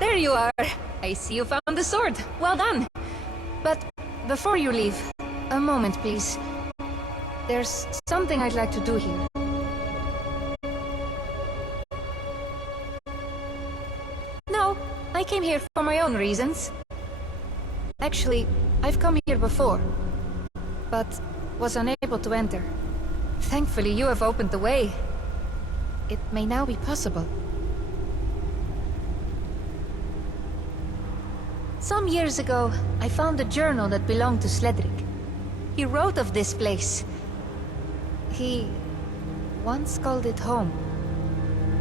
there you are. I see you found the sword. Well done. But before you leave, a moment, please. There's something I'd like to do here. No, I came here for my own reasons. Actually, I've come here before, but was unable to enter. Thankfully, you have opened the way. It may now be possible. Some years ago, I found a journal that belonged to Sledric. He wrote of this place. He once called it home.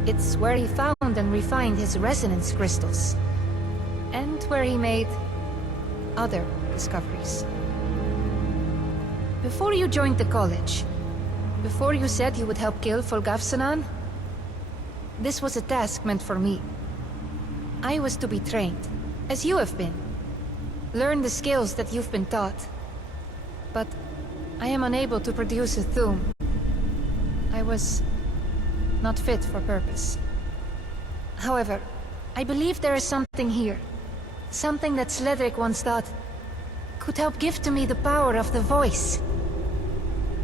It's where he found and refined his resonance crystals. And where he made other discoveries. Before you joined the college, before you said you would help kill Folgafsanan, this was a task meant for me. I was to be trained, as you have been. Learn the skills that you've been taught. But I am unable to produce a Thu'um. I was not fit for purpose. However, I believe there is something here. Something that Sledric once thought could help give to me the power of the voice.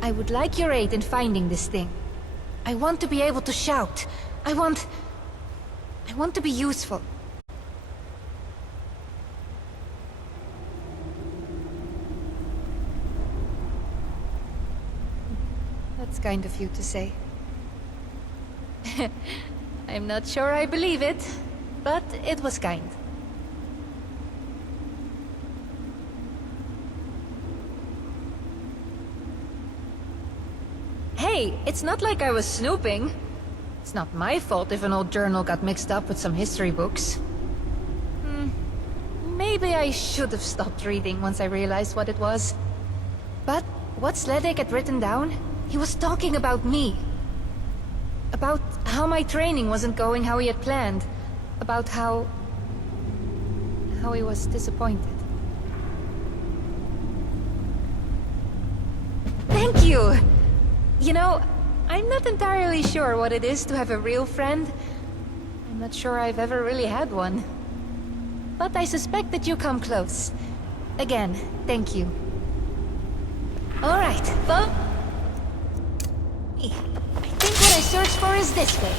I would like your aid in finding this thing. I want to be able to shout. I want to be useful. That's kind of you to say. I'm not sure I believe it, but it was kind. Hey, it's not like I was snooping. It's not my fault if an old journal got mixed up with some history books. Maybe I should have stopped reading once I realized what it was. But what Sledric had written down, he was talking about me. About how my training wasn't going how he had planned. About how he was disappointed. Thank you! You know, I'm not entirely sure what it is to have a real friend. I'm not sure I've ever really had one. But I suspect that you come close. Again, thank you. Alright, well... I think what I searched for is this way.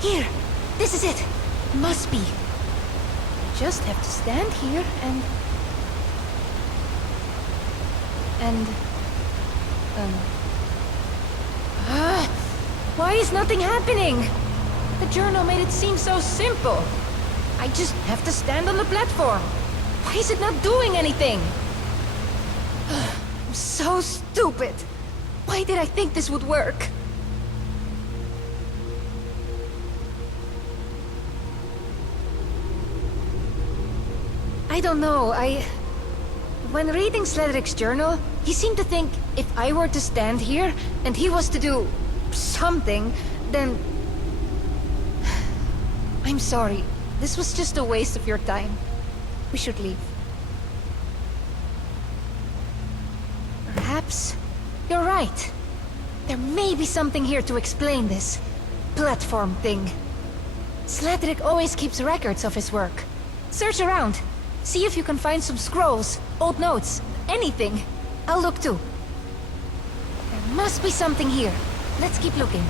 Here! This is it! Must be. I just have to stand here and... Why is nothing happening? The journal made it seem so simple. I just have to stand on the platform. Why is it not doing anything? I'm so stupid. Why did I think this would work? I don't know, when reading Sledric's journal, he seemed to think if I were to stand here, and he was to do... something, then... I'm sorry. This was just a waste of your time. We should leave. Perhaps... you're right. There may be something here to explain this... platform thing. Sledric always keeps records of his work. Search around. See if you can find some scrolls, old notes, anything. I'll look too. There must be something here. Let's keep looking.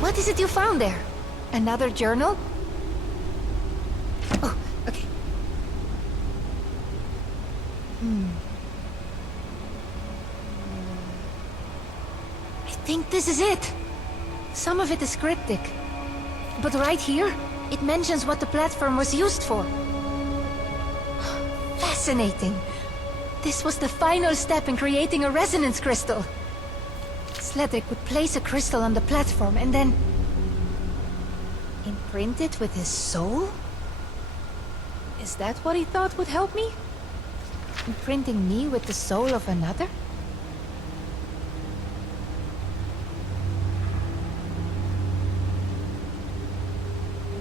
What is it you found there? Another journal? Oh, okay. I think this is it. Some of it is cryptic. But right here, it mentions what the platform was used for. Fascinating. This was the final step in creating a resonance crystal. Sledric would place a crystal on the platform and then imprint it with his soul? Is that what he thought would help me? Imprinting me with the soul of another?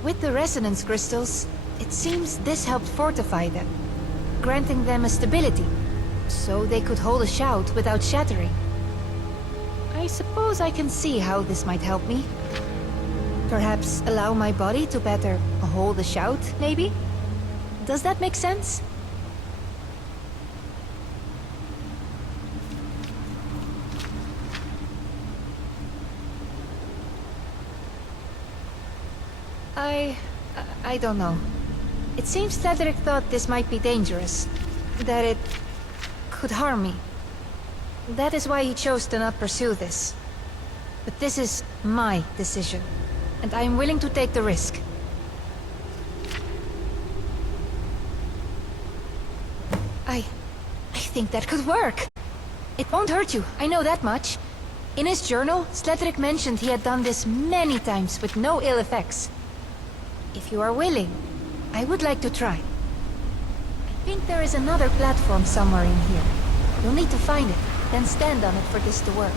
With the resonance crystals, it seems this helped fortify them, granting them a stability, so they could hold a shout without shattering. I suppose I can see how this might help me. Perhaps allow my body to better hold a shout, maybe? Does that make sense? I don't know. It seems Cedric thought this might be dangerous. That it could harm me. That is why he chose to not pursue this. But this is my decision, and I am willing to take the risk. I think that could work. It won't hurt you, I know that much. In his journal, Sledric mentioned he had done this many times with no ill effects. If you are willing, I would like to try. I think there is another platform somewhere in here. You'll need to find it, then stand on it for this to work.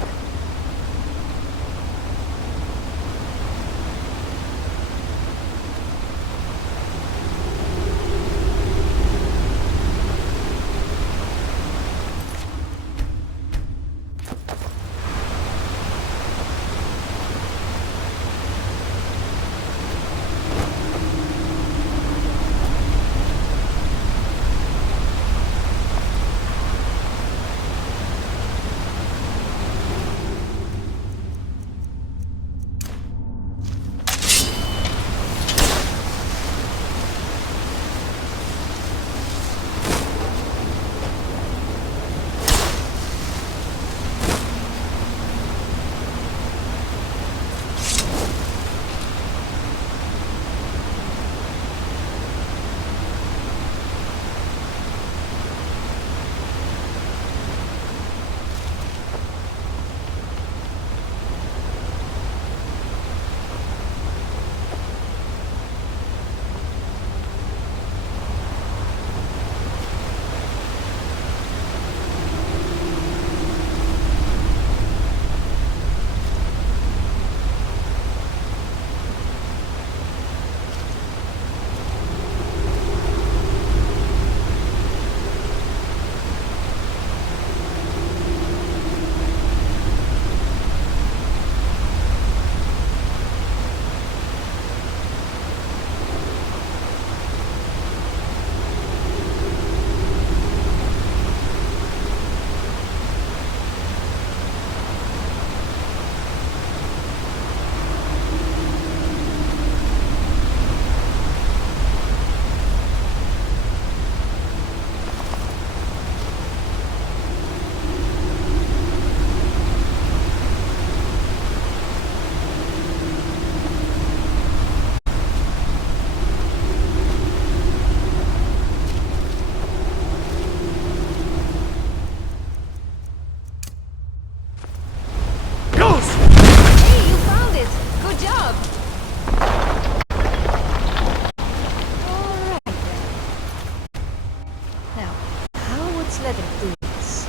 leather boots.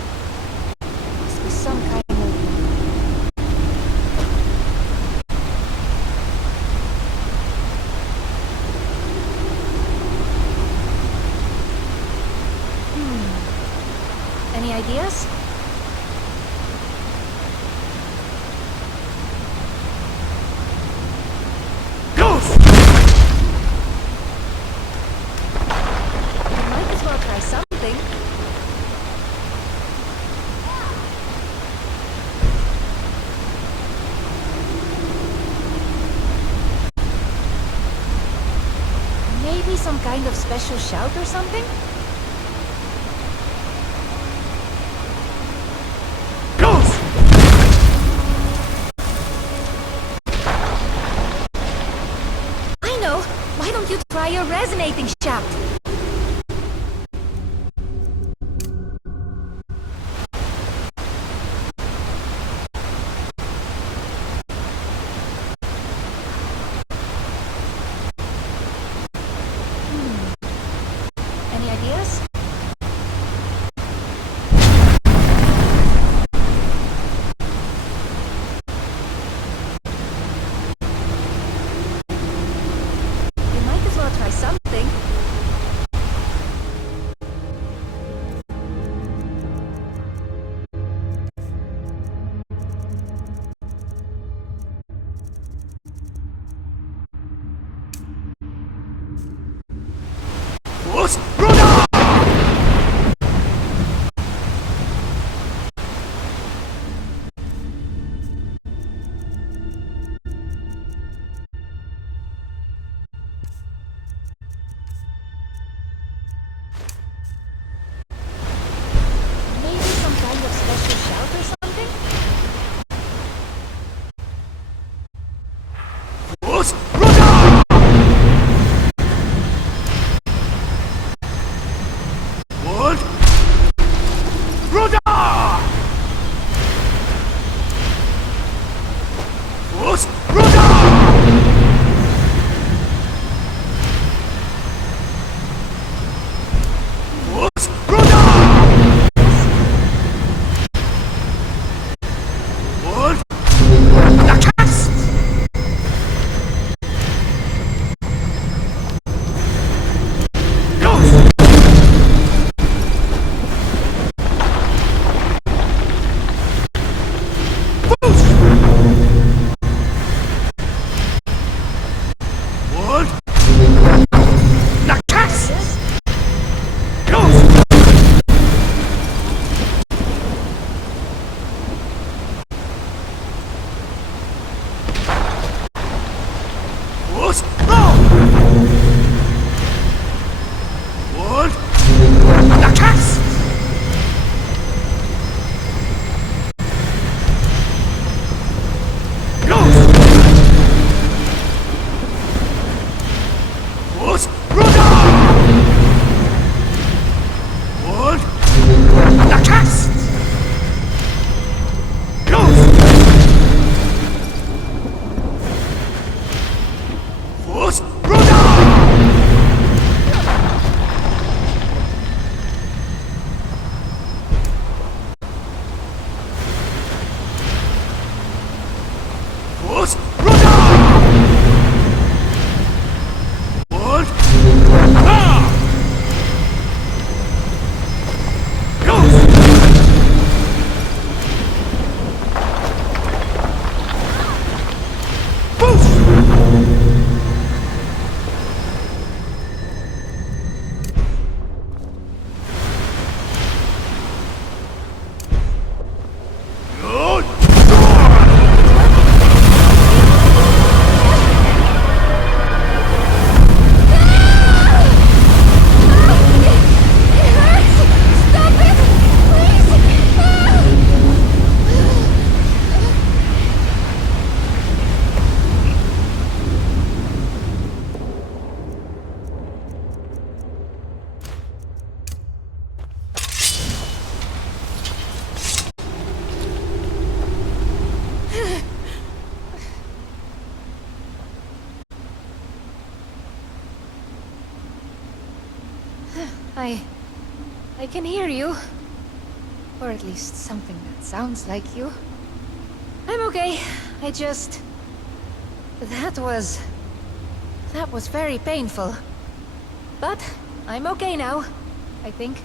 Must be some kind of... Any ideas? Ghost! Might as well try something. Maybe some kind of special shout or something? Ghost! I know! Why don't you try your resonating shout? Any ideas? You might as well try something. Ghost! Brother! Maybe some kind of special shout or something? Ghost! Brother! What? Brother! Ghost! Brother! Ghost! Brother! What? The cast! Ghost! What? The cast! Ghost! Ghost! No! What? The cast! Ghost! Ghost! Brother! What? The cast! Ghost! Ghost! Brother! Ghost! Brother! What? Ah! Ghost! Boost! Good! I can hear you. Or at least something that sounds like you. I'm okay. I just... That was very painful. But I'm okay now, I think.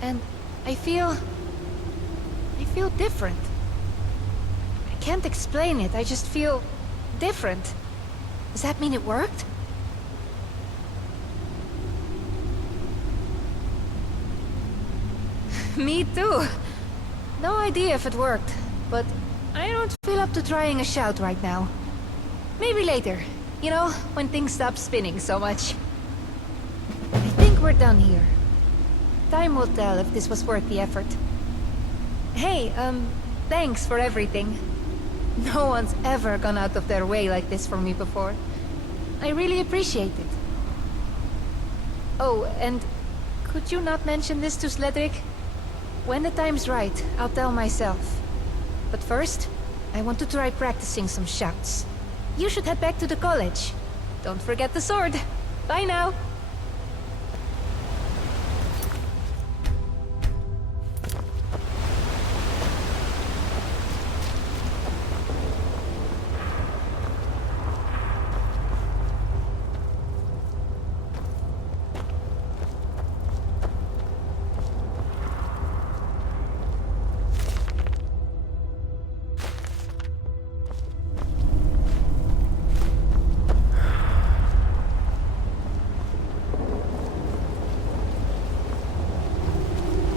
And I feel different. I can't explain it, I just feel different. Does that mean it worked? Me too. No idea if it worked, but I don't feel up to trying a shout right now. Maybe later, you know, when things stop spinning so much. I think we're done here. Time will tell if this was worth the effort. Hey, thanks for everything. No one's ever gone out of their way like this for me before. I really appreciate it. Oh, and could you not mention this to Sledric? When the time's right, I'll tell myself. But first, I want to try practicing some shouts. You should head back to the college. Don't forget the sword. Bye now.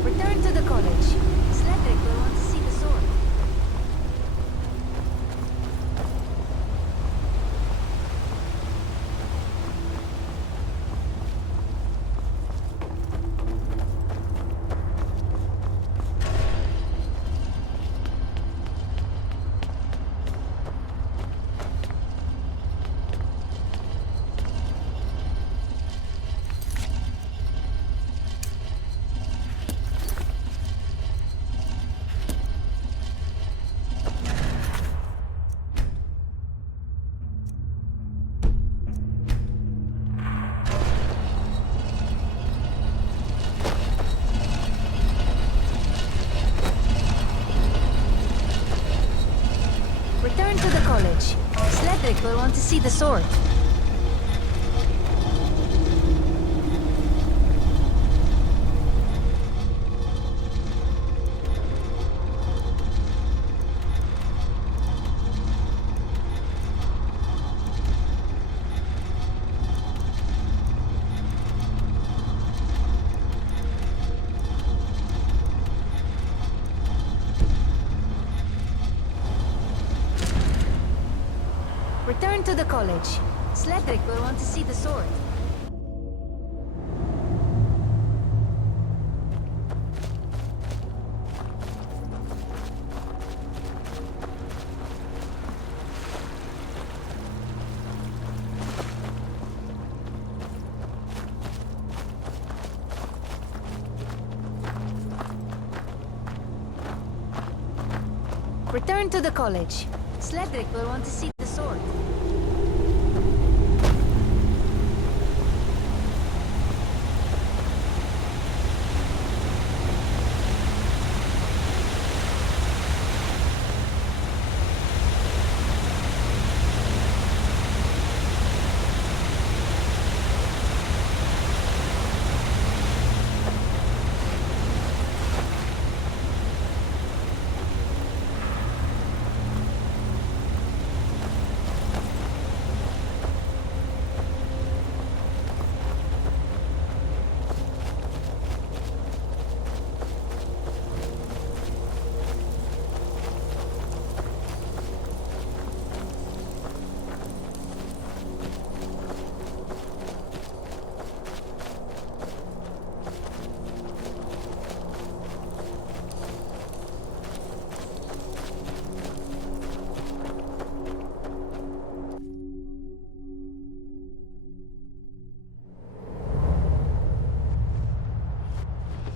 Return to the college. Sledric will want to see the sword. Return to the college. Sledric will want to see the sword. Return to the college. Sledric will want to see the sword. Return to the college. Sledric will want to see the sword.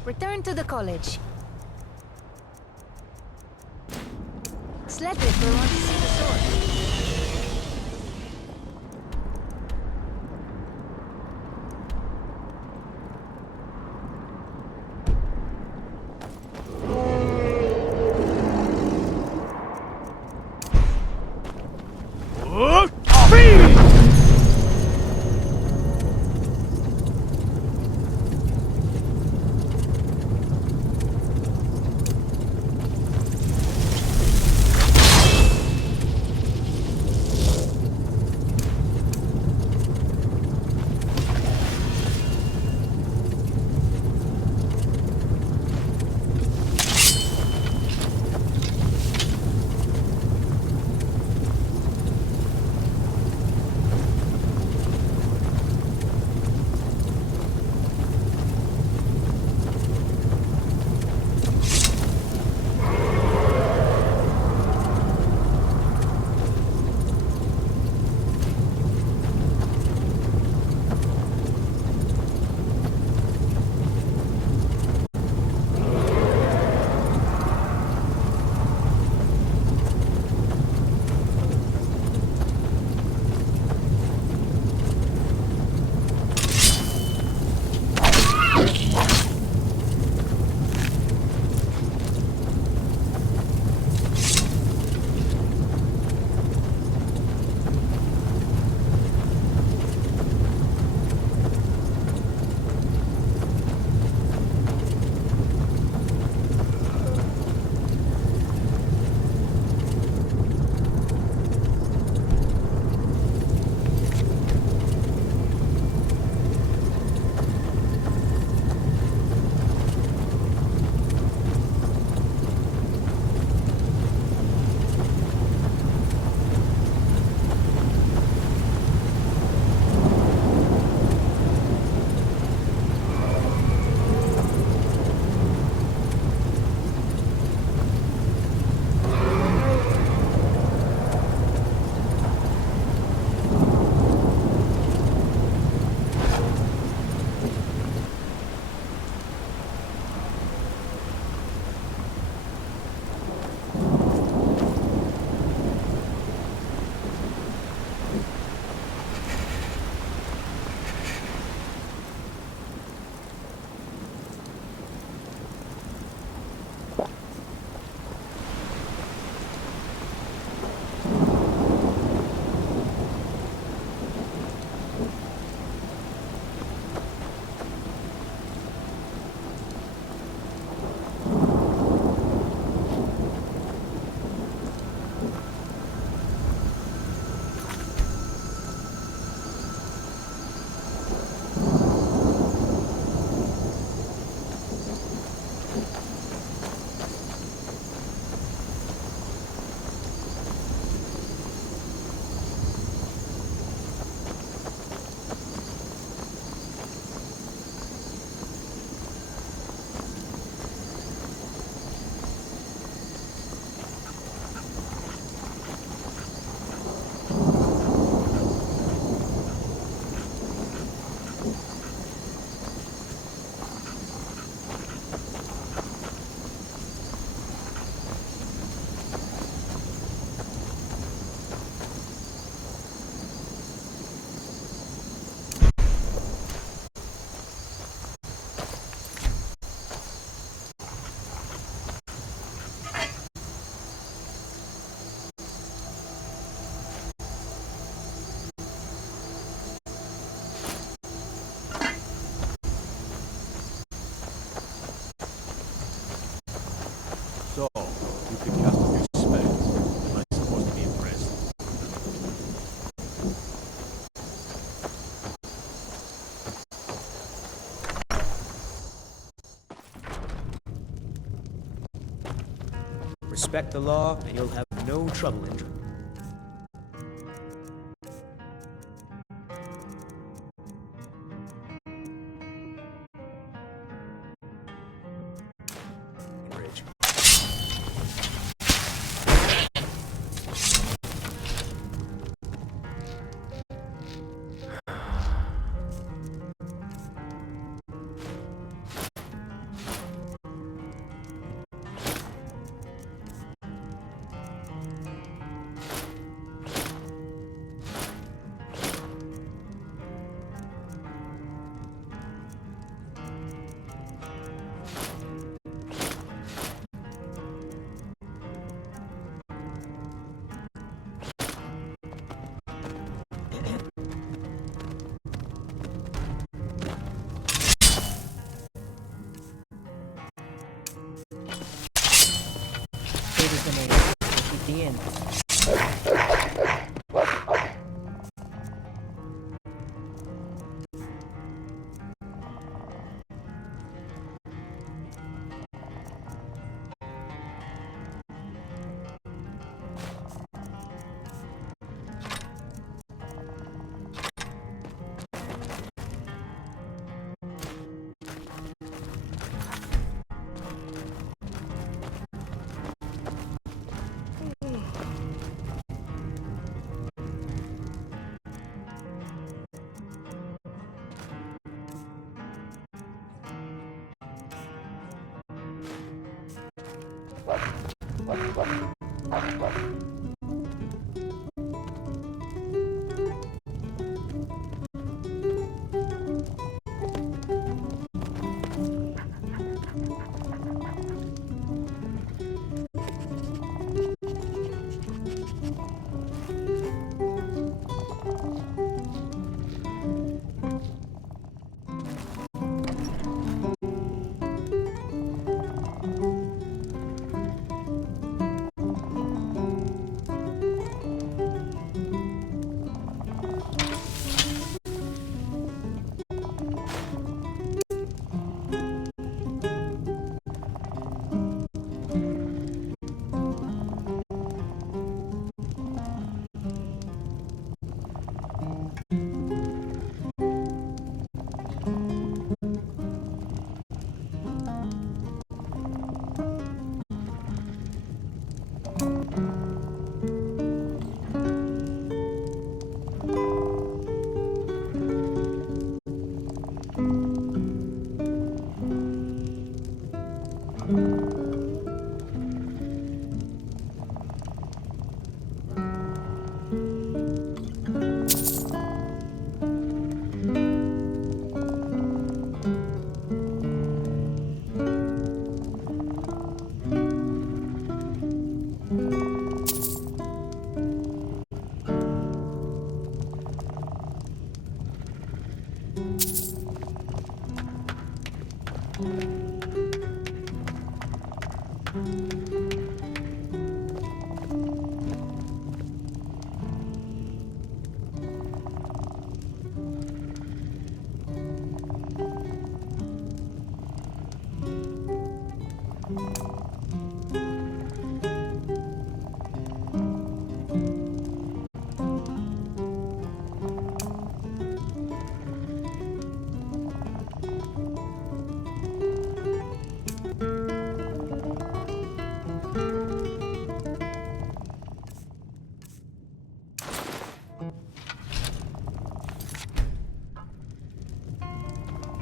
Return to the college. Sledric will want to see the sword. You could cast a few spells. Am I supposed to be impressed? Respect the law, and you'll have no trouble in... Bridge. Fate is the name. We'll keep the inn.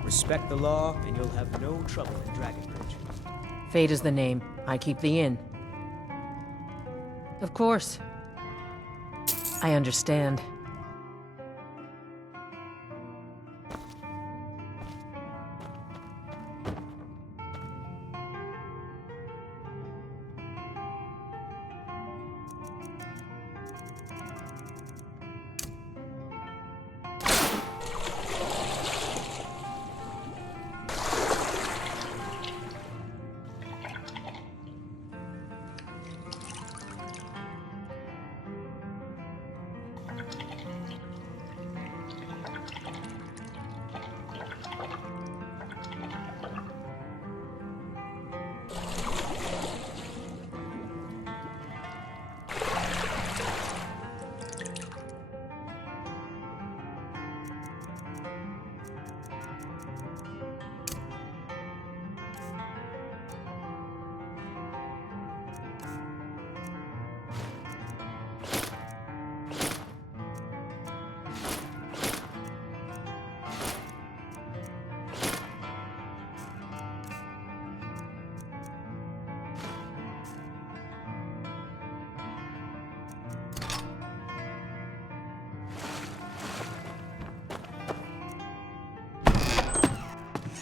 Respect the law, and you'll have no trouble in Dragonbridge. Fate is the name. I keep the inn. Of course. I understand.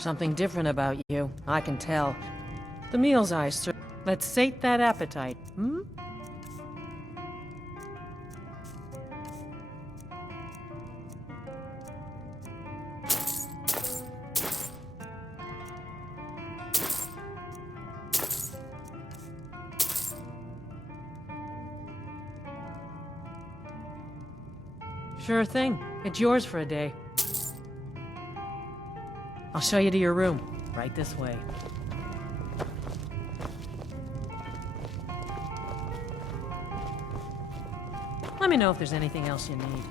something different about you. I can tell. The meals I serve. Let's sate that appetite, hmm? Sure thing. It's yours for a day. I'll show you to your room. Right this way. Let me know if there's anything else you need.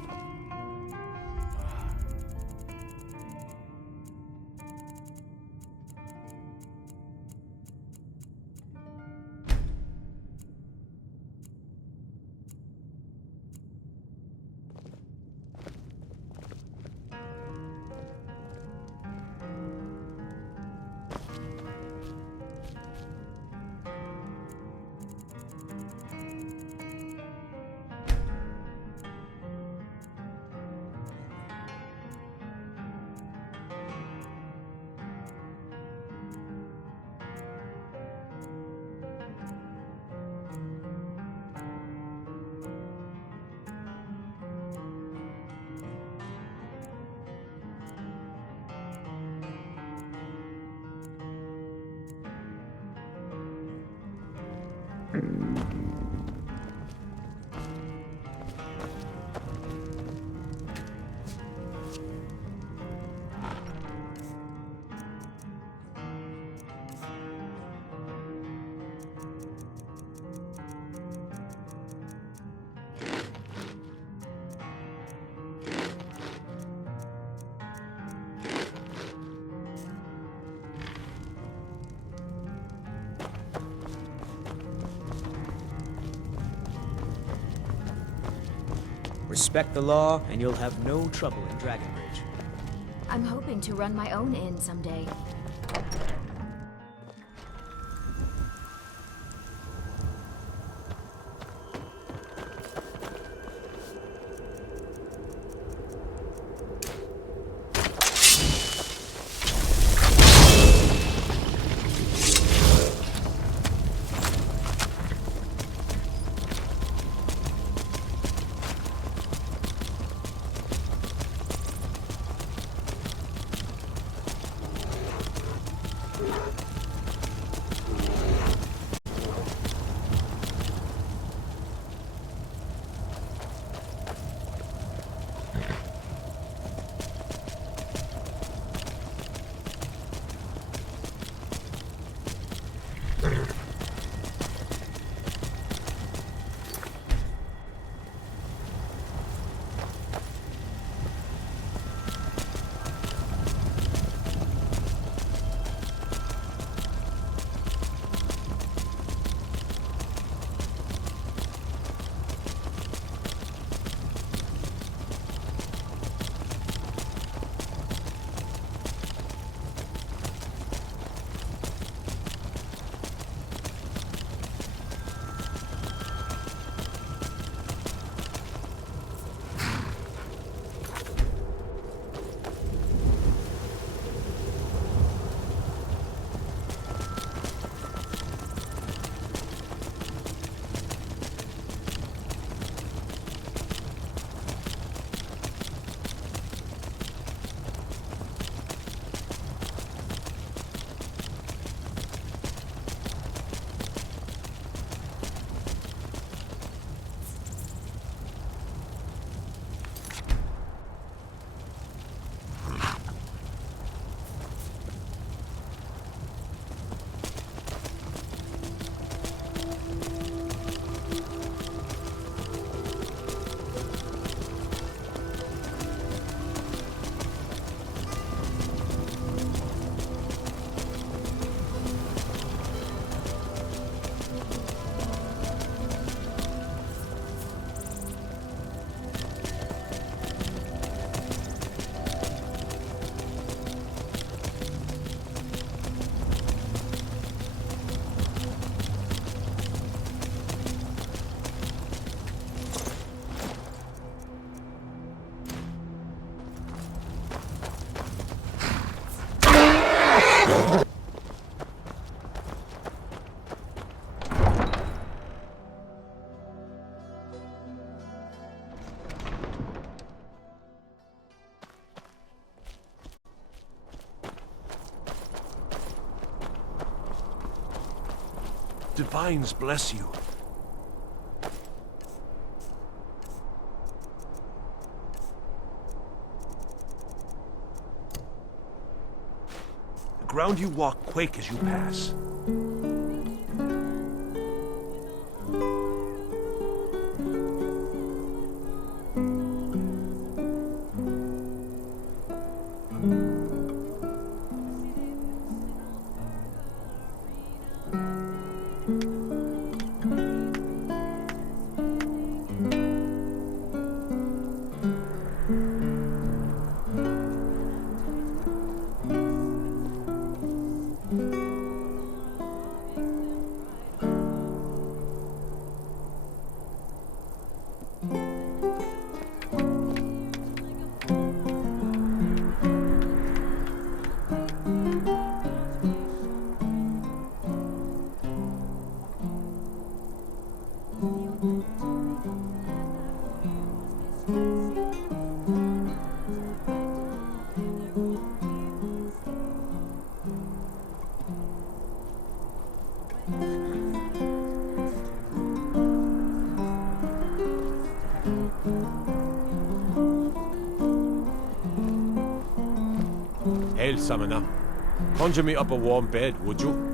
Respect the law, and you'll have no trouble in Dragonbridge. I'm hoping to run my own inn someday. Divines bless you. The ground you walk quake as you pass. Hail, Summoner. Conjure me up a warm bed, would you?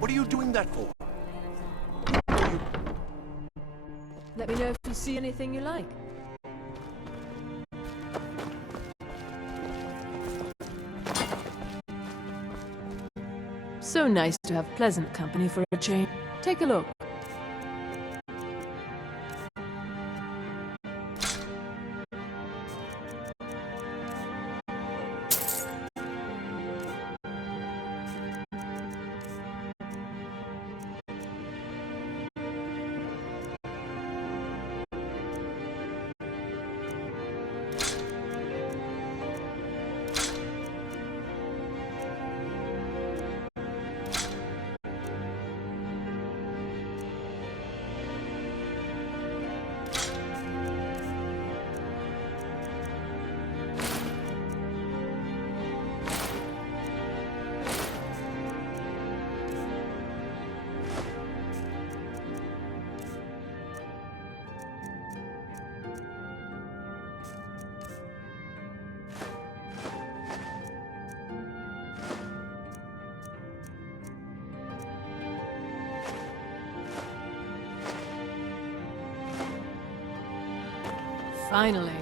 What are you doing that for? Let me know if you see anything you like. So nice to have pleasant company for a change. Take a look. Finally.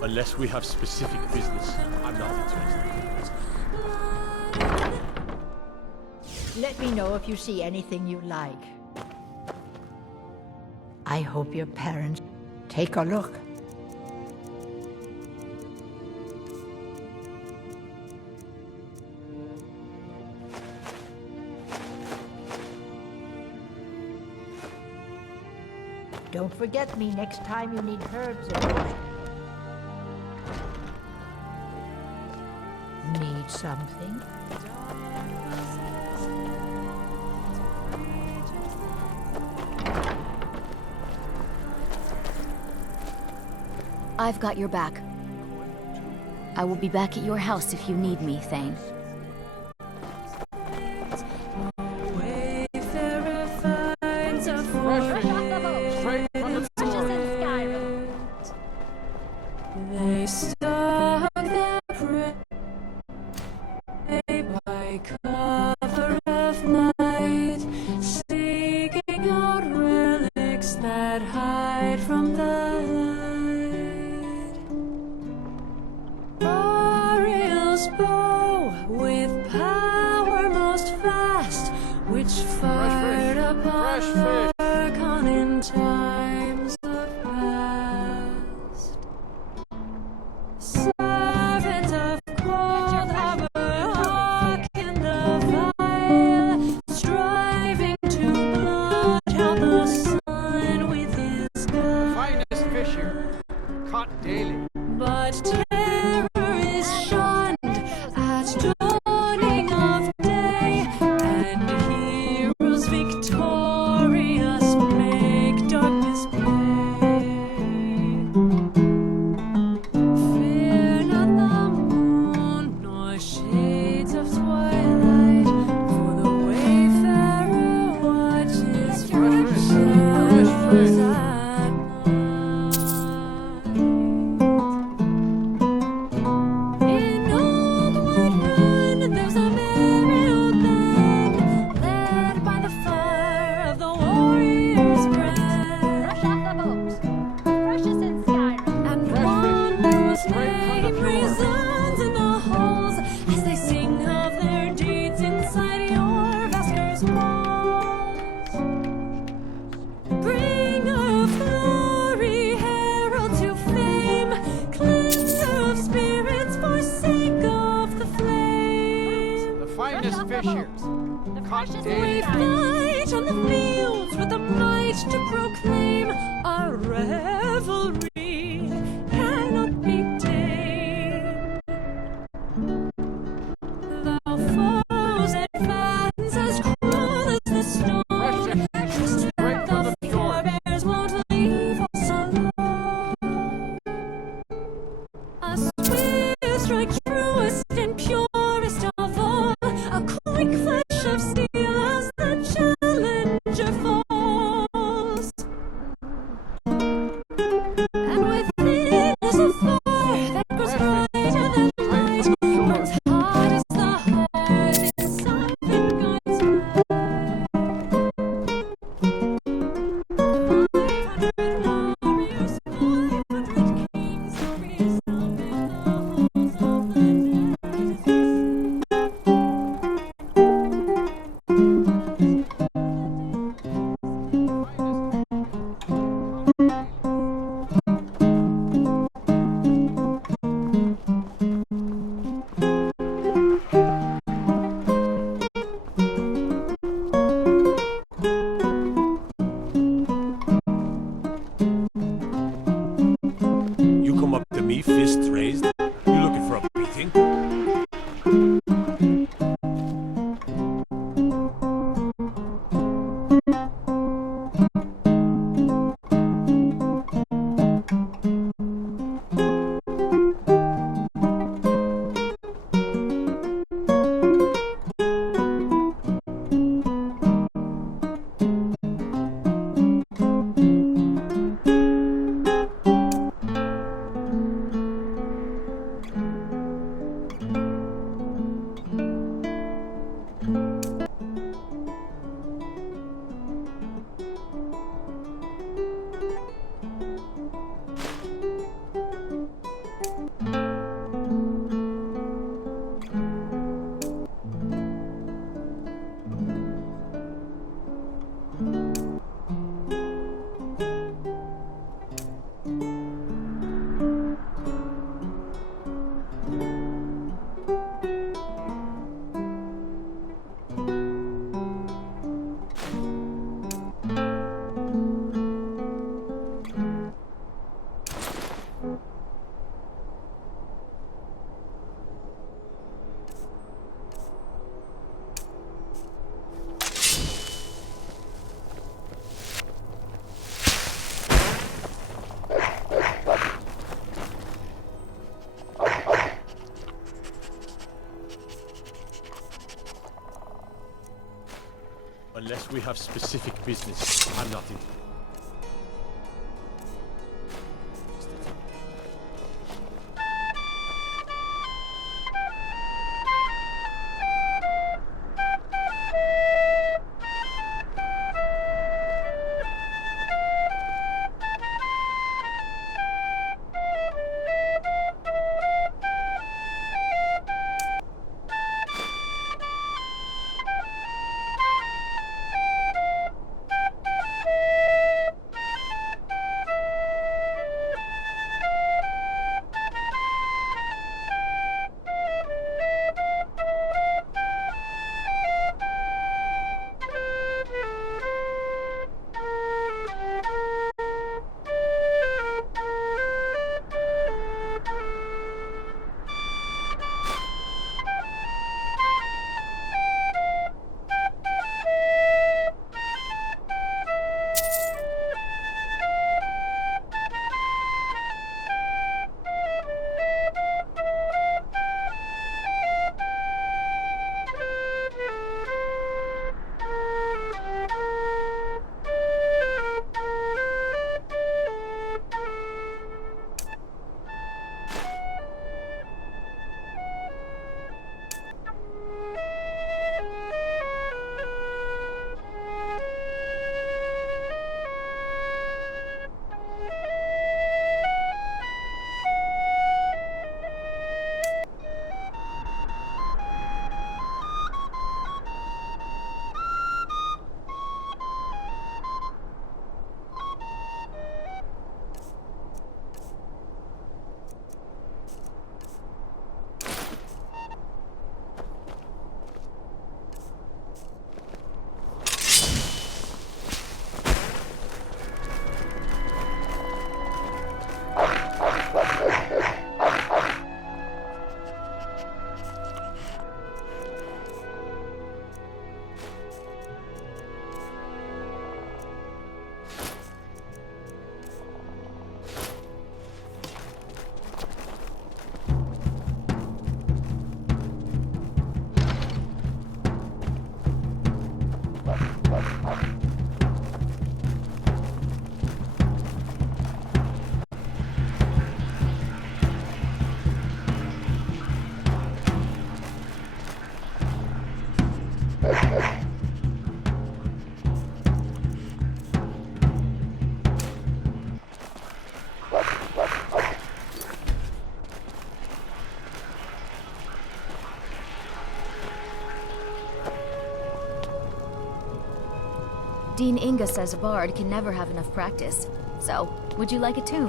Unless we have specific business, I'm not interested. Let me know if you see anything you like. I hope your parents take a look. Don't forget me next time you need herbs or potions. Need something? I've got your back. I will be back at your house if you need me, Thane. Wayfarer finds a Fresh fish. Straight from the Precious in Skyrim. They stuck their prey by cover of night, seeking out relics that hide from the light. Ariel's bow with power most vast, which fired upon Lurkon in times of past. Servant of cold harbor, hawk in the vile, striving to blot out the sun with his gun. Finest fish here, caught daily. But terror is shunned at dawning of day, and heroes victorious make darkness play. Fear not the moon, nor shades of twilight, for the wayfarer watches from shadows at night. In old woodland there's a merry old band, led by the fire of the warrior's brand. Fresh off the boat. Precious in Skyrim. And one whose name resounds in the halls as they sing of their deeds inside your Vasker's walls. Bringer of glory, herald to fame, cleanser of spirits, forsake of the flame. The finest fish here, caught Precious We daily. fight on the fields with the might to proclaim our revelry cannot be tamed. Thou foes advance as cruel as the storm, Straight from the the shore. forebears won't leave us alone. A spear strikes truest and purest of all, a quick flash of steel as the challenger falls. Unless we have specific business, I'm not in. Dean Inga says a bard can never have enough practice. So, would you like a tune?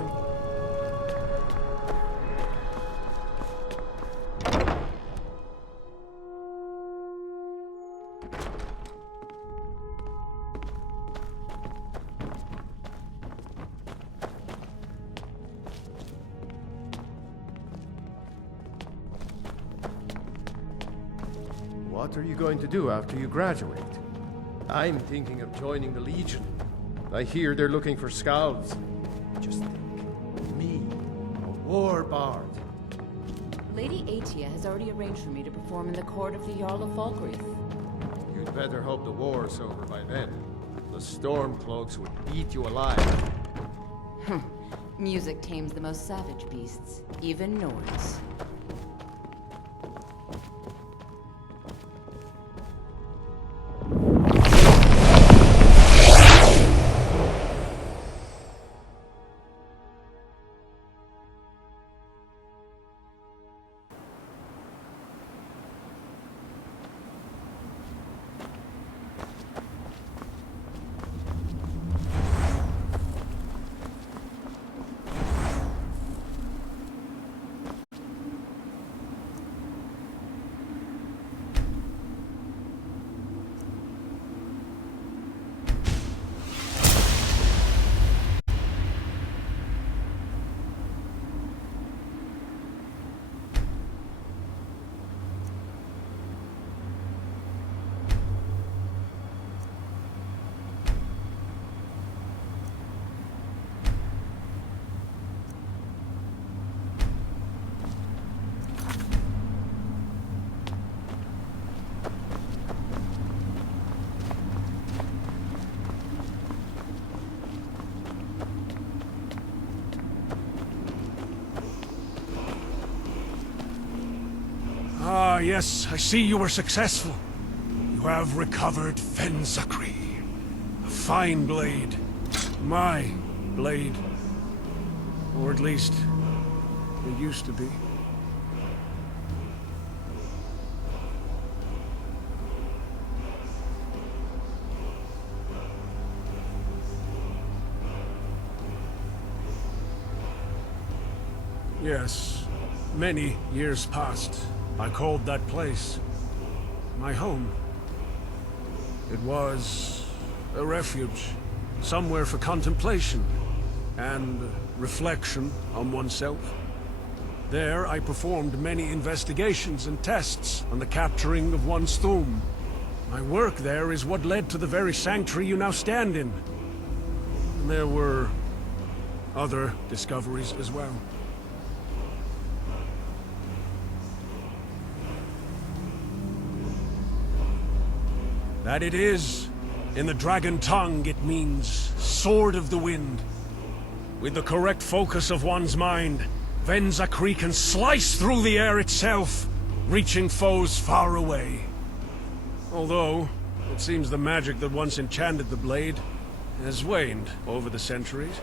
What are you going to do after you graduate? I'm thinking of joining the Legion. I hear they're looking for scouts. Just think, me, a war bard. Lady Atia has already arranged for me to perform in the court of the Jarl of Falkreath. You'd better hope the war's over by then. The Stormcloaks would eat you alive. Music tames the most savage beasts, even Norns. yes, I see you were successful. You have recovered Fenzakri. A fine blade. My blade. Or at least, it used to be. Yes, many years passed. I called that place my home. It was a refuge, somewhere for contemplation and reflection on oneself. There I performed many investigations and tests on the capturing of one's Thum. My work there is what led to the very sanctuary you now stand in. And there were other discoveries as well. That it is. In the dragon tongue, it means Sword of the Wind. With the correct focus of one's mind, Fenzakri can slice through the air itself, reaching foes far away. Although, it seems the magic that once enchanted the blade has waned over the centuries.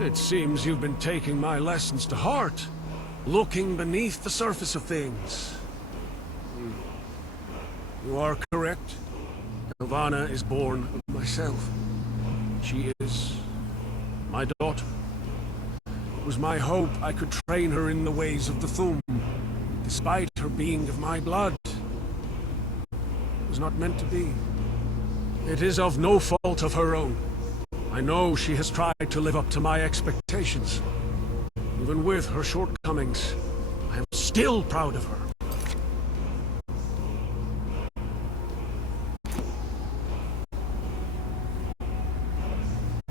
It seems you've been taking my lessons to heart, looking beneath the surface of things. You are correct. Ivana is born of myself. She is my daughter. It was my hope I could train her in the ways of the Thum, despite her being of my blood. It was not meant to be. It is of no fault of her own. I know she has tried to live up to my expectations. Even with her shortcomings, I am still proud of her.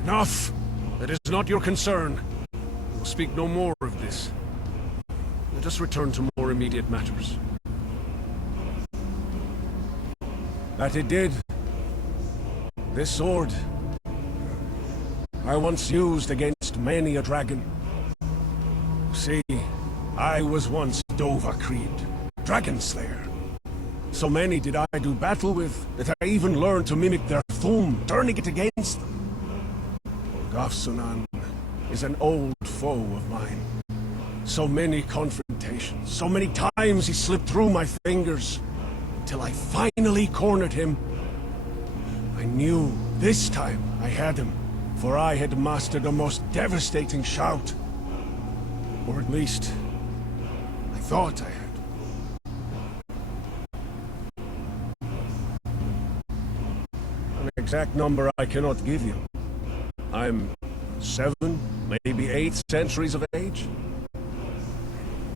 Enough! That is not your concern. We'll speak no more of this. Let us return to more immediate matters. That it did. This sword I once used against many a dragon. See, I was once Dovahkiid, Dragon Slayer. So many did I do battle with that I even learned to mimic their Thum, turning it against them. Gafsunan is an old foe of mine. So many confrontations, so many times he slipped through my fingers, till I finally cornered him. I knew this time I had him, for I had mastered a most devastating shout. Or at least, I thought I had. An exact number I cannot give you. I'm 7, maybe 8 centuries of age.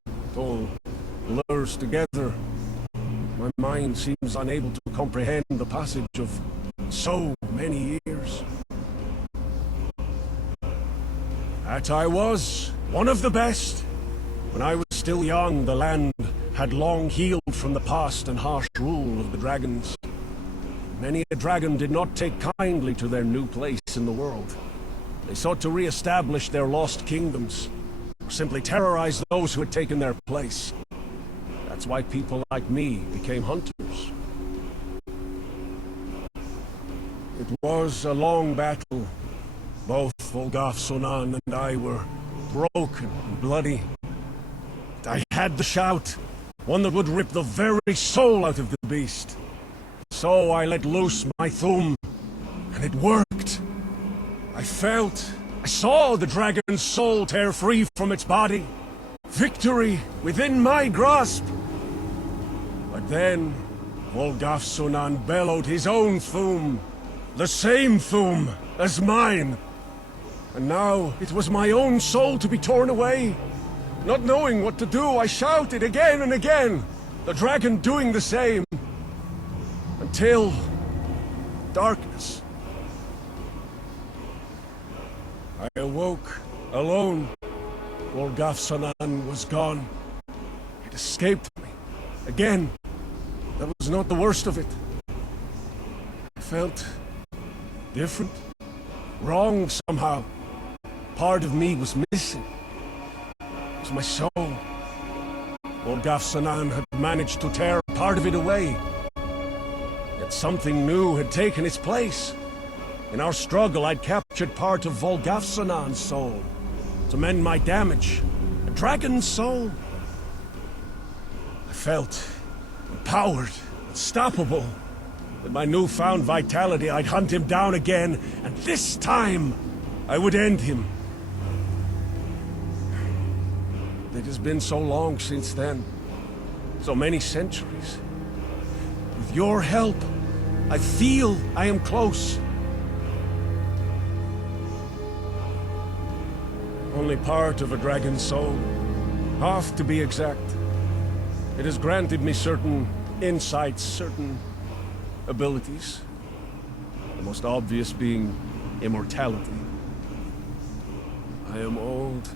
It all blurs together. My mind seems unable to comprehend the passage of so many years. That I was one of the best. When I was still young, the land had long healed from the past and harsh rule of the dragons. Many a dragon did not take kindly to their new place in the world. They sought to re-establish their lost kingdoms, or simply terrorize those who had taken their place. That's why people like me became hunters. It was a long battle. Both Volgaf Sonan and I were broken and bloody. But I had the shout, one that would rip the very soul out of the beast. So I let loose my Thum, and it worked. I saw the dragon's soul tear free from its body. Victory within my grasp. But then, Volgaf Sonan bellowed his own Thum, the same Thum as mine. And now it was my own soul to be torn away. Not knowing what to do, I shouted again and again, the dragon doing the same. Until darkness. I awoke alone. Volgaf Sonan was gone. It escaped me. Again. That was not the worst of it. I felt different. Wrong somehow. Part of me was missing. was my soul. Olgaf-Sanan had managed to tear part of it away. Yet something new had taken its place. In our struggle, I'd captured part of Volgaf-Sanan's soul to mend my damage. A dragon's soul. I felt empowered, unstoppable. With my newfound vitality, I'd hunt him down again, and this time, I would end him. It has been so long since then. So many centuries. With your help, I feel I am close. Only part of a dragon's soul. Half, to be exact. It has granted me certain insights, certain abilities. The most obvious being immortality. I am old.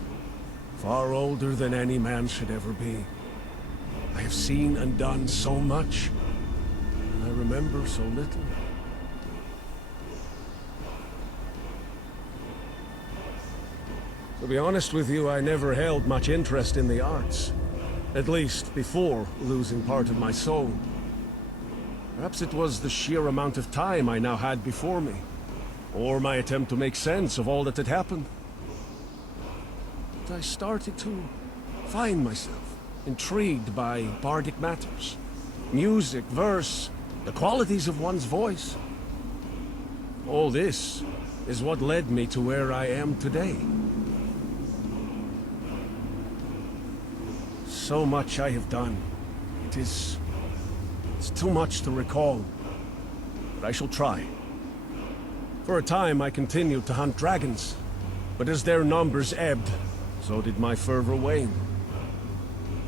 Far older than any man should ever be. I have seen and done so much, and I remember so little. To be honest with you, I never held much interest in the arts. At least, before losing part of my soul. Perhaps it was the sheer amount of time I now had before me, or my attempt to make sense of all that had happened. I started to find myself intrigued by bardic matters. Music, verse, the qualities of one's voice. All this is what led me to where I am today. So much I have done. It's too much to recall. But I shall try. For a time I continued to hunt dragons, but as their numbers ebbed, so did my fervor wane.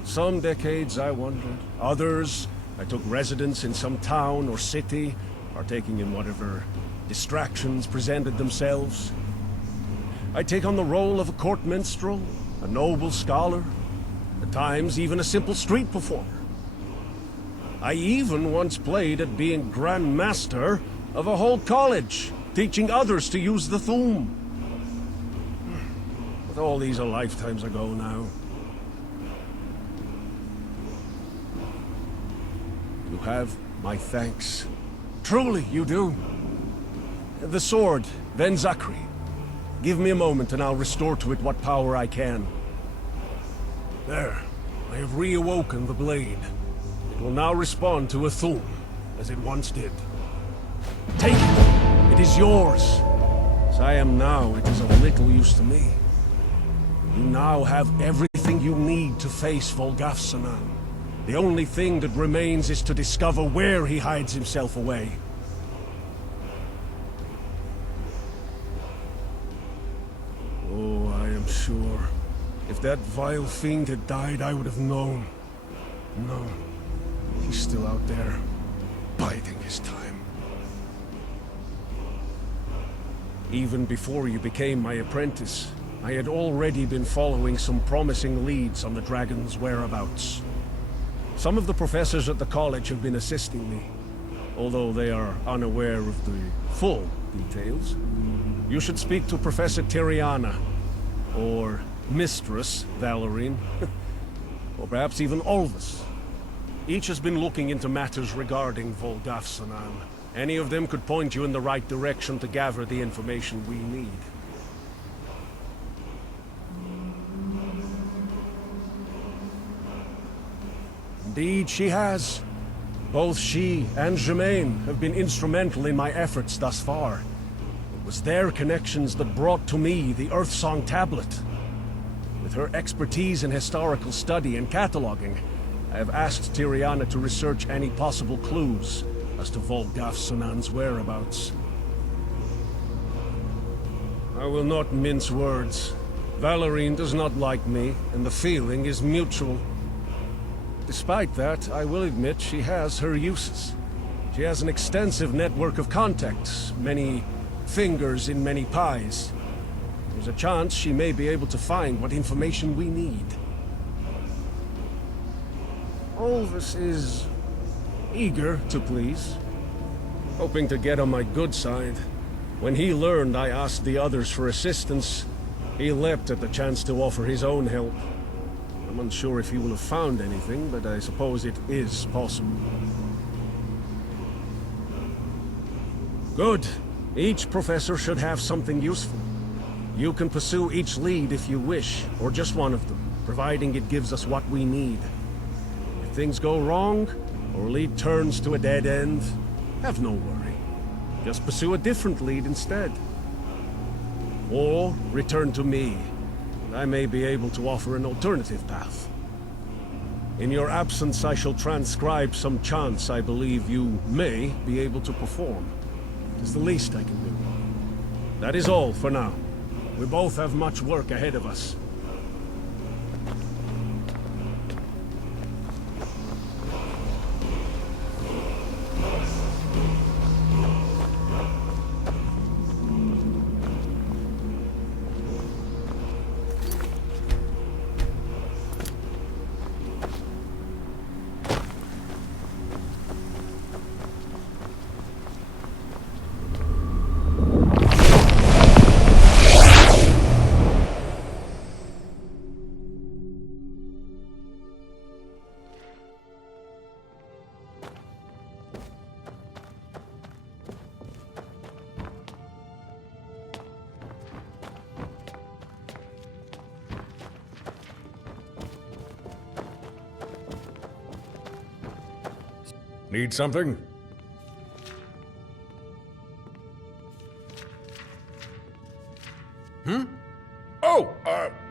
Some decades I wandered, others I took residence in some town or city, partaking in whatever distractions presented themselves. I'd take on the role of a court minstrel, a noble scholar, at times even a simple street performer. I even once played at being Grand Master of a whole college, teaching others to use the Thu'um. All these are lifetimes ago now. You have my thanks. Truly, you do. The sword, then Zachary. Give me a moment and I'll restore to it what power I can. There. I have reawoken the blade. It will now respond to a Thu'um, as it once did. Take it. It is yours. As I am now, it is of little use to me. You now have everything you need to face Volgaf-Sanan. The only thing that remains is to discover where he hides himself away. Oh, I am sure. If that vile fiend had died, I would have known. No, he's still out there, biding his time. Even before you became my apprentice, I had already been following some promising leads on the dragon's whereabouts. Some of the professors at the college have been assisting me, although they are unaware of the full details. You should speak to Professor Tiriana, or Mistress Valerine, or perhaps even Olvis. Each has been looking into matters regarding Volgaf-Sanan. Any of them could point you in the right direction to gather the information we need. Indeed, she has. Both she and Germaine have been instrumental in my efforts thus far. It was their connections that brought to me the Earthsong tablet. With her expertise in historical study and cataloging, I have asked Tiriana to research any possible clues as to Volgaf-Sanan's whereabouts. I will not mince words. Valerine does not like me, and the feeling is mutual. Despite that, I will admit she has her uses. She has an extensive network of contacts, many fingers in many pies. There's a chance she may be able to find what information we need. Olvis is eager to please, hoping to get on my good side. When he learned I asked the others for assistance, he leapt at the chance to offer his own help. I'm unsure if you will have found anything, but I suppose it is possible. Good. Each professor should have something useful. You can pursue each lead if you wish, or just one of them, providing it gives us what we need. If things go wrong, or a lead turns to a dead end, have no worry. Just pursue a different lead instead. Or return to me, and I may be able to offer an alternative path. In your absence, I shall transcribe some chants I believe you may be able to perform. It is the least I can do. That is all for now. We both have much work ahead of us. Need something? Oh,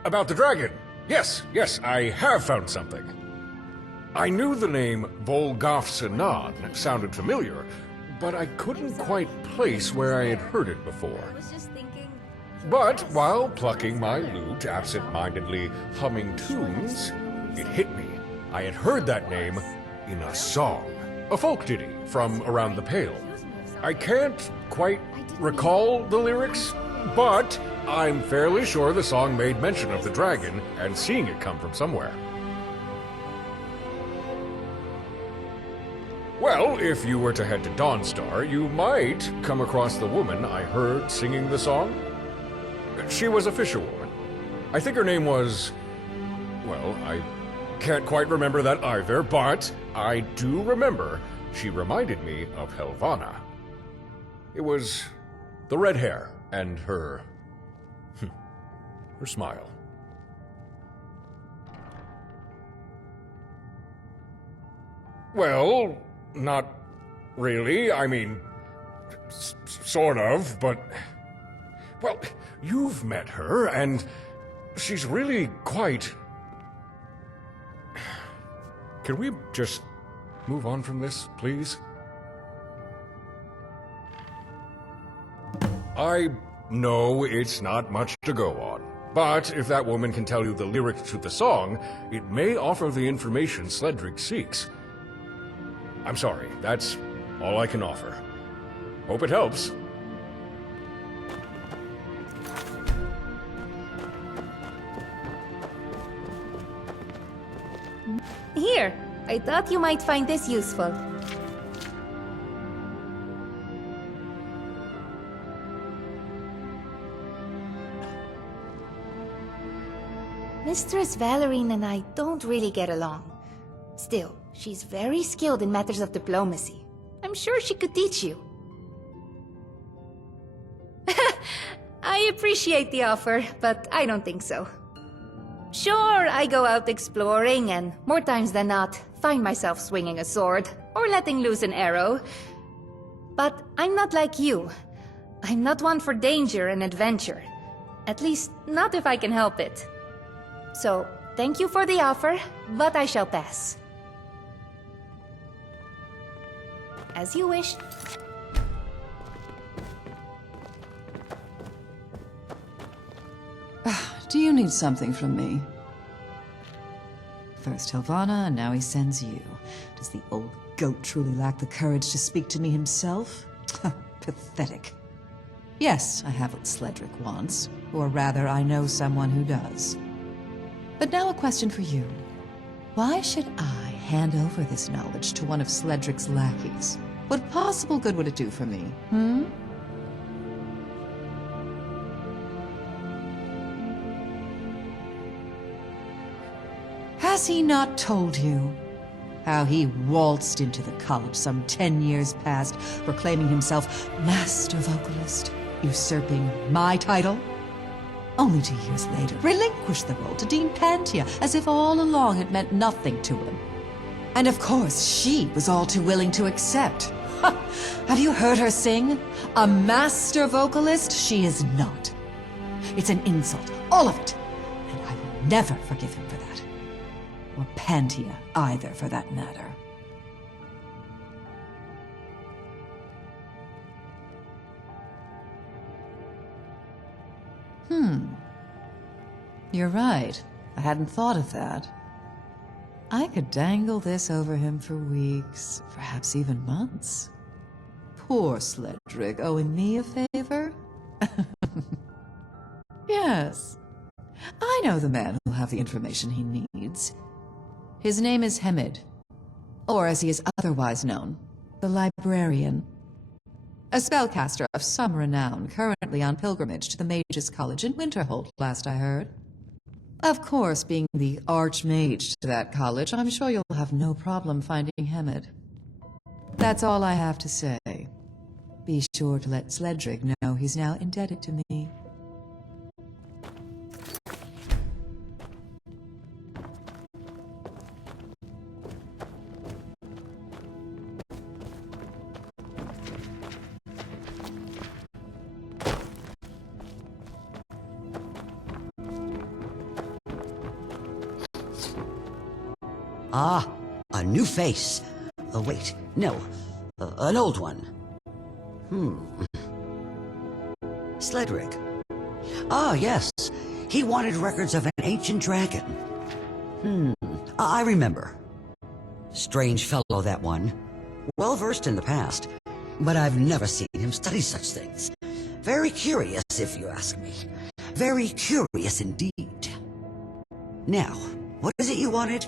about the dragon. Yes, I have found something. I knew the name Volgafsanan sounded familiar, but I couldn't quite place where I had heard it before. But while plucking my lute, absent-mindedly humming tunes, it hit me. I had heard that name in a song. A folk ditty from around the Pale. I can't quite recall the lyrics, but I'm fairly sure the song made mention of the dragon and seeing it come from somewhere. Well, if you were to head to Dawnstar, you might come across the woman I heard singing the song. She was a fisherwoman. I think her name was... well, I can't quite remember that either, but I do remember she reminded me of Helvana. It was the red hair and her smile. Well, not really. I mean, sort of, but... well, you've met her, and she's really quite... Can we just move on from this, please? I know it's not much to go on, but if that woman can tell you the lyrics to the song, it may offer the information Sledric seeks. I'm sorry, that's all I can offer. Hope it helps. Here, I thought you might find this useful. Mistress Valerine and I don't really get along. Still, she's very skilled in matters of diplomacy. I'm sure she could teach you. I appreciate the offer, but I don't think so. Sure, I go out exploring and, more times than not, find myself swinging a sword or letting loose an arrow. But I'm not like you. I'm not one for danger and adventure. At least, not if I can help it. So, thank you for the offer, but I shall pass. As you wish. Do you need something from me? First Helvana, and now he sends you. Does the old goat truly lack the courage to speak to me himself? Pathetic. Yes, I have what Sledric wants, or rather, I know someone who does. But now a question for you. Why should I hand over this knowledge to one of Sledric's lackeys? What possible good would it do for me, Has he not told you how he waltzed into the college some 10 years past, proclaiming himself master vocalist, usurping my title? Only 2 years later, relinquished the role to Dean Pantia, as if all along it meant nothing to him. And of course, she was all too willing to accept. Ha! Have you heard her sing? A master vocalist? She is not. It's an insult, all of it. And I will never forgive him for that. Or Pantia either, for that matter. You're right. I hadn't thought of that. I could dangle this over him for weeks, perhaps even months. Poor Sledrick, owing me a favor? Yes. I know the man who'll have the information he needs. His name is Hemid, or as he is otherwise known, the Librarian. A spellcaster of some renown, currently on pilgrimage to the Mages' College in Winterhold, last I heard. Of course, being the Archmage to that college, I'm sure you'll have no problem finding Hemid. That's all I have to say. Be sure to let Sledrick know he's now indebted to me. Ah, a new face. Wait, no, an old one. Sledrick. Ah, yes. He wanted records of an ancient dragon. I remember. Strange fellow, that one. Well versed in the past, but I've never seen him study such things. Very curious, if you ask me. Very curious indeed. Now, what is it you wanted?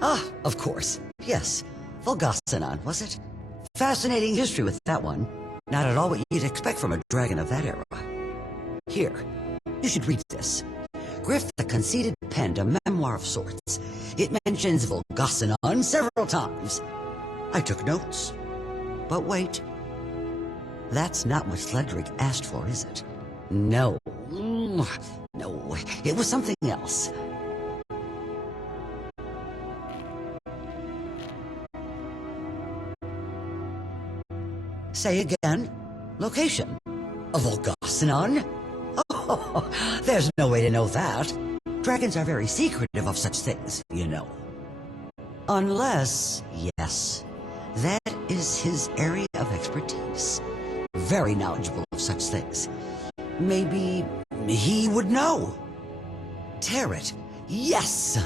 Ah, of course. Yes. Volgasanan, was it? Fascinating history with that one. Not at all what you'd expect from a dragon of that era. Here, you should read this. Griff the Conceited penned a memoir of sorts. It mentions Volgasanan several times. I took notes. But wait. That's not what Sledrick asked for, is it? No. No, it was something else. Say again. Location. Volgasanan? Oh, there's no way to know that. Dragons are very secretive of such things, you know. Unless, yes, that is his area of expertise. Very knowledgeable of such things. Maybe he would know. Terret, yes!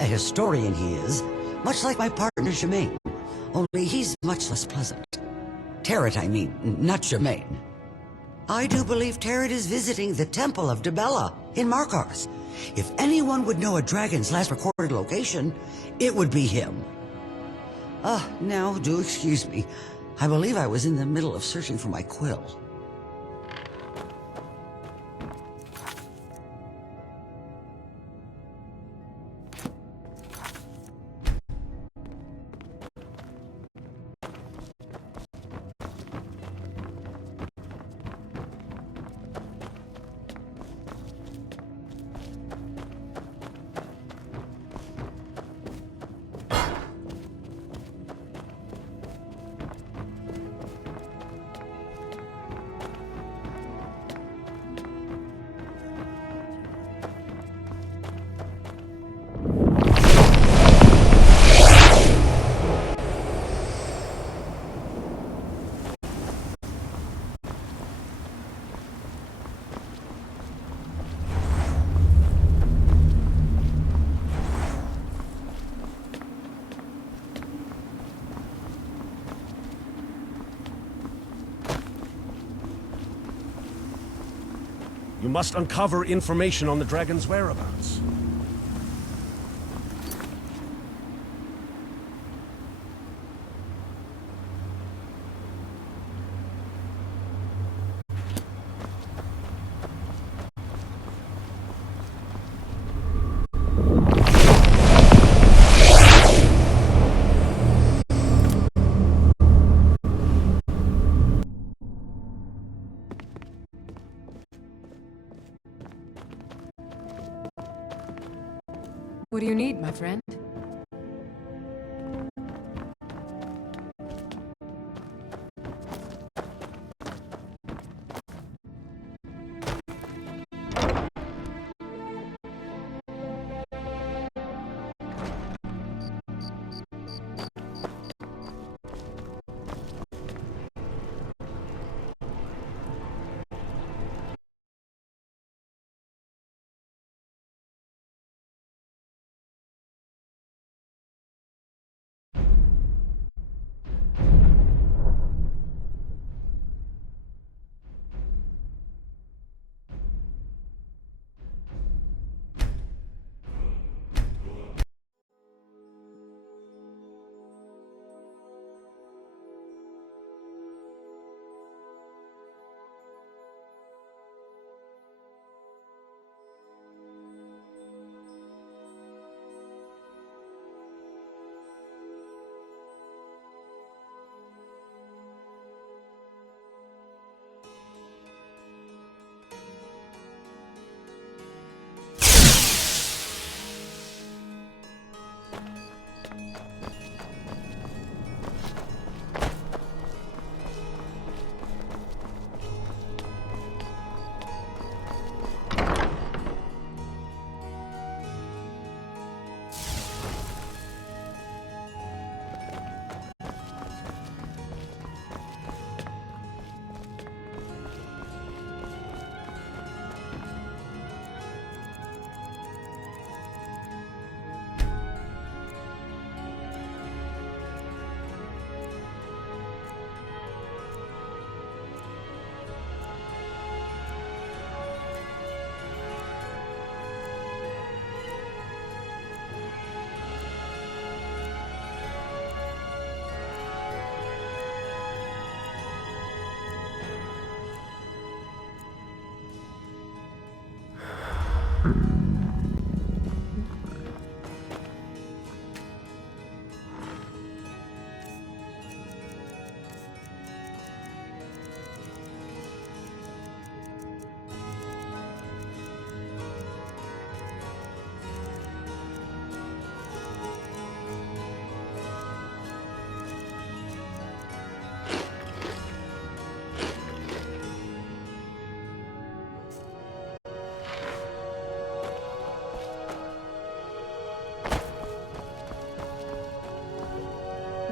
A historian he is, much like my partner Germain. Only he's much less pleasant. Terret, I mean, not Germain. I do believe Terret is visiting the Temple of Dibella in Markarth. If anyone would know a dragon's last recorded location, it would be him. Now, do excuse me. I believe I was in the middle of searching for my quill. You must uncover information on the dragon's whereabouts. What do you need, my friend?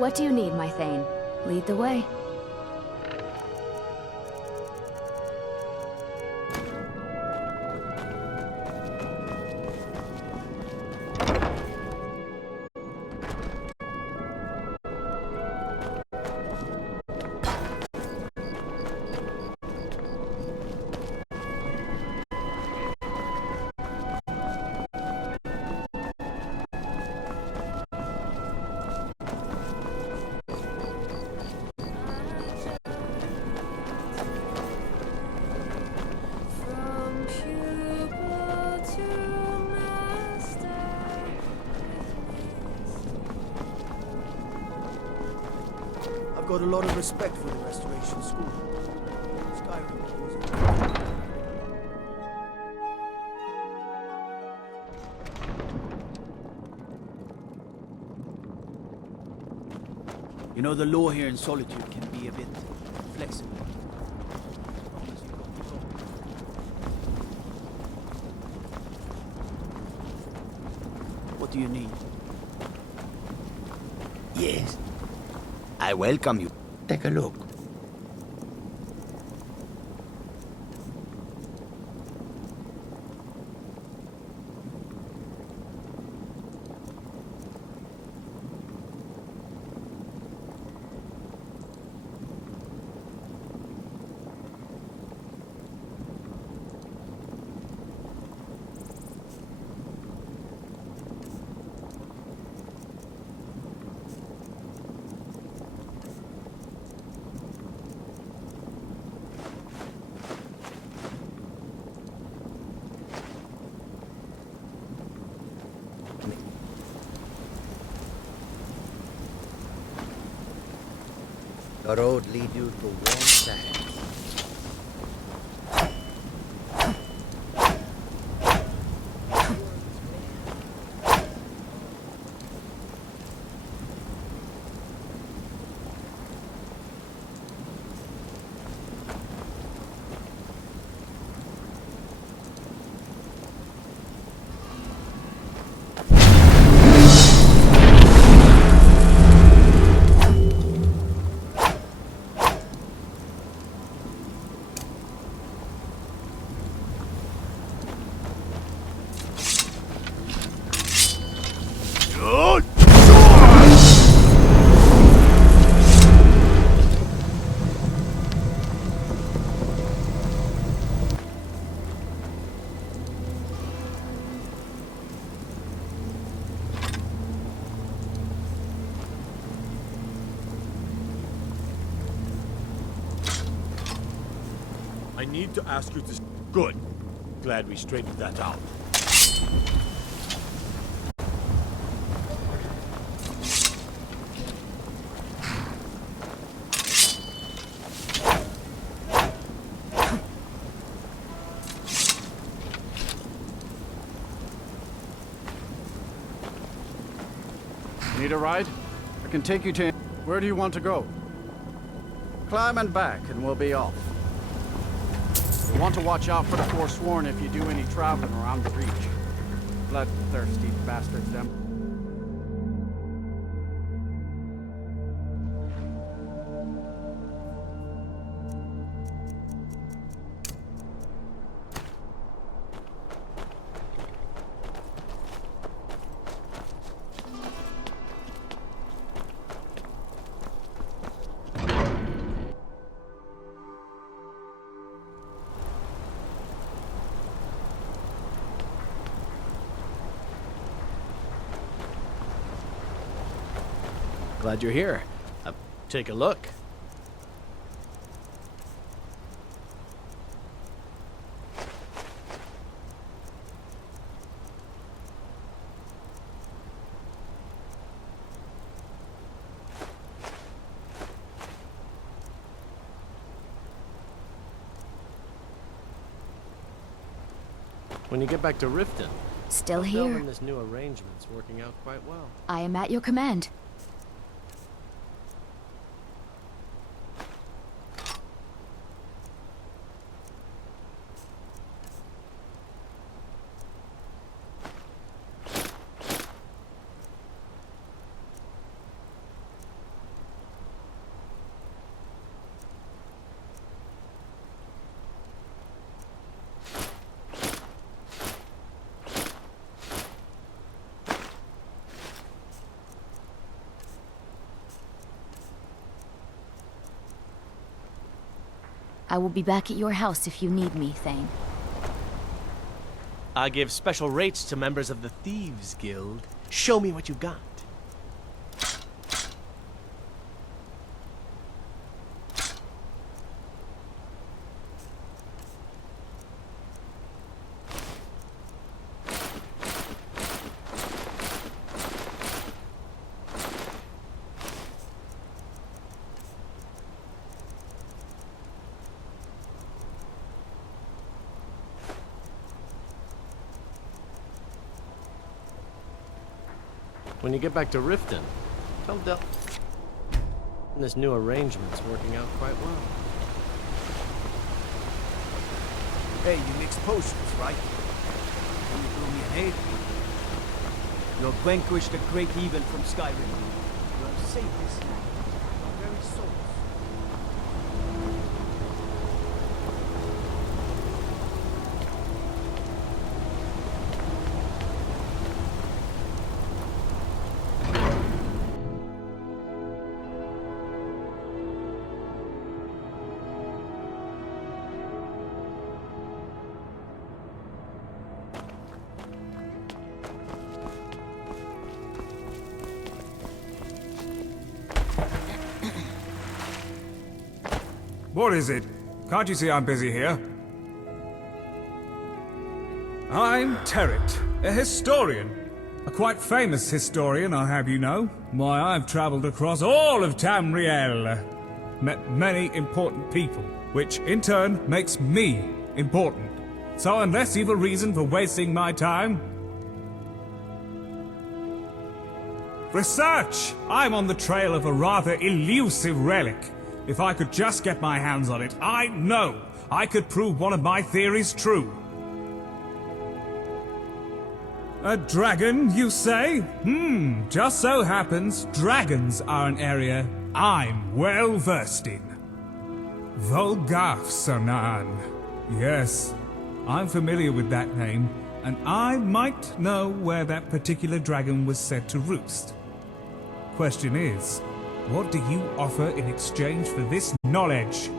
What do you need, my Thane? Lead the way. I've got a lot of respect for the Restoration School. Skyrim was a... You know, the law here in Solitude can be a bit flexible. What do you need? Yes. I welcome you. Take a look. The road leads you to warm sand. need to ask you to... Good. Glad we straightened that out. Need a ride? I can take you to... Where do you want to go? Climb and back, and we'll be off. You want to watch out for the Forsworn if you do any traveling around the Reach. Bloodthirsty bastards, them. Glad you're here. Take a look. When you get back to Riften, Still tell here. them this new arrangement's working out quite well. I am at your command. I will be back at your house if you need me, Thane. I give special rates to members of the Thieves Guild. Show me what you got. When you get back to Riften, tell Del... This new arrangement's working out quite well. Hey, you mix potions, right? Will you do me an aid? You'll vanquish the great evil from Skyrim. You have saved this land. Your very souls. What is it? Can't you see I'm busy here? I'm Territ, a historian. A quite famous historian, I'll have you know. Why, I've traveled across all of Tamriel. Met many important people, which in turn makes me important. So unless you've a reason for wasting my time... Research! I'm on the trail of a rather elusive relic. If I could just get my hands on it, I know I could prove one of my theories true. A dragon, you say? Just so happens dragons are an area I'm well versed in. Volgafsanan. Yes, I'm familiar with that name, and I might know where that particular dragon was said to roost. Question is, what do you offer in exchange for this knowledge?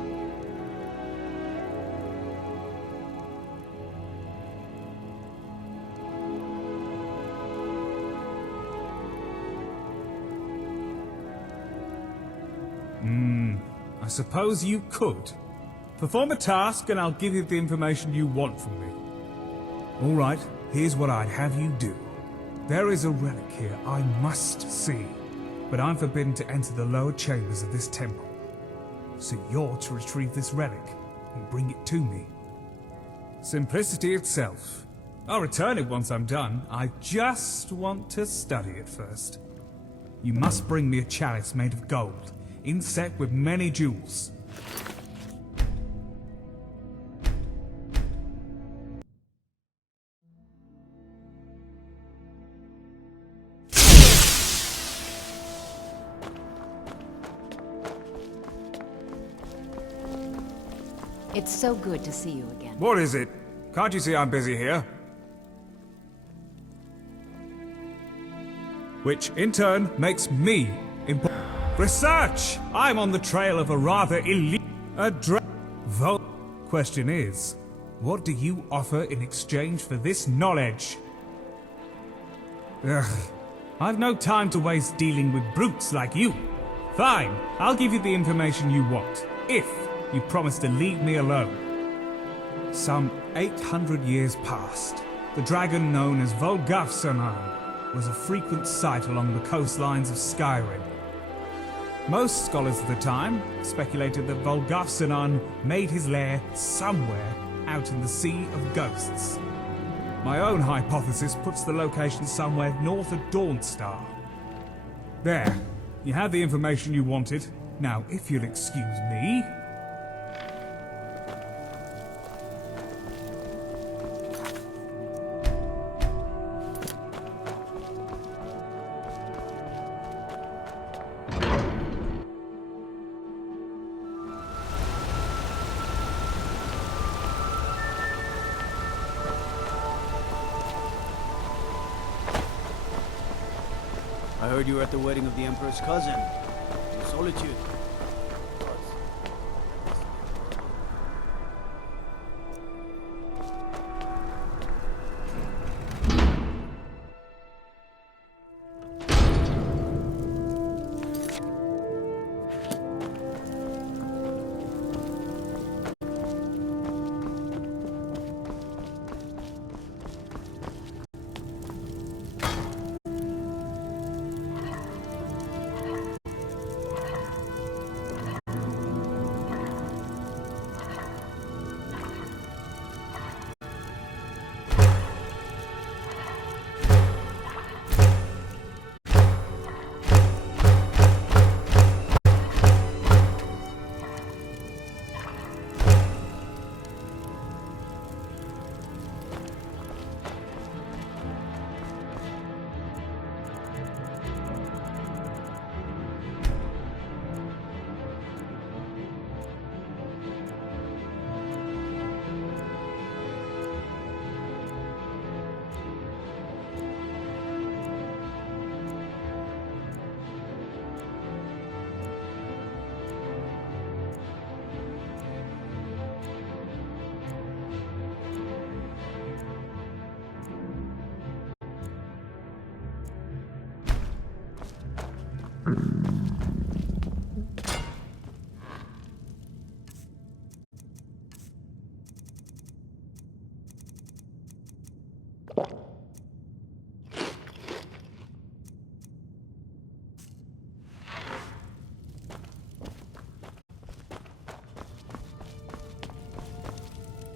I suppose you could. Perform a task and I'll give you the information you want from me. All right, here's what I'd have you do. There is a relic here I must see, but I'm forbidden to enter the lower chambers of this temple. So you're to retrieve this relic and bring it to me. Simplicity itself. I'll return it once I'm done. I just want to study it first. You must bring me a chalice made of gold, inset with many jewels. It's so good to see you again. What is it? Can't you see I'm busy here? Which, in turn, makes me important. Research! I'm on the trail of a rather elite... Question is, what do you offer in exchange for this knowledge? Ugh. I've no time to waste dealing with brutes like you. Fine, I'll give you the information you want, if you promise to leave me alone. Some 800 years past, the dragon known as Volgafsanan was a frequent sight along the coastlines of Skyrim. Most scholars of the time speculated that Volgafsanan made his lair somewhere out in the Sea of Ghosts. My own hypothesis puts the location somewhere north of Dawnstar. There, you have the information you wanted. Now, if you'll excuse me... I heard you were at the wedding of the Emperor's cousin. Solitude.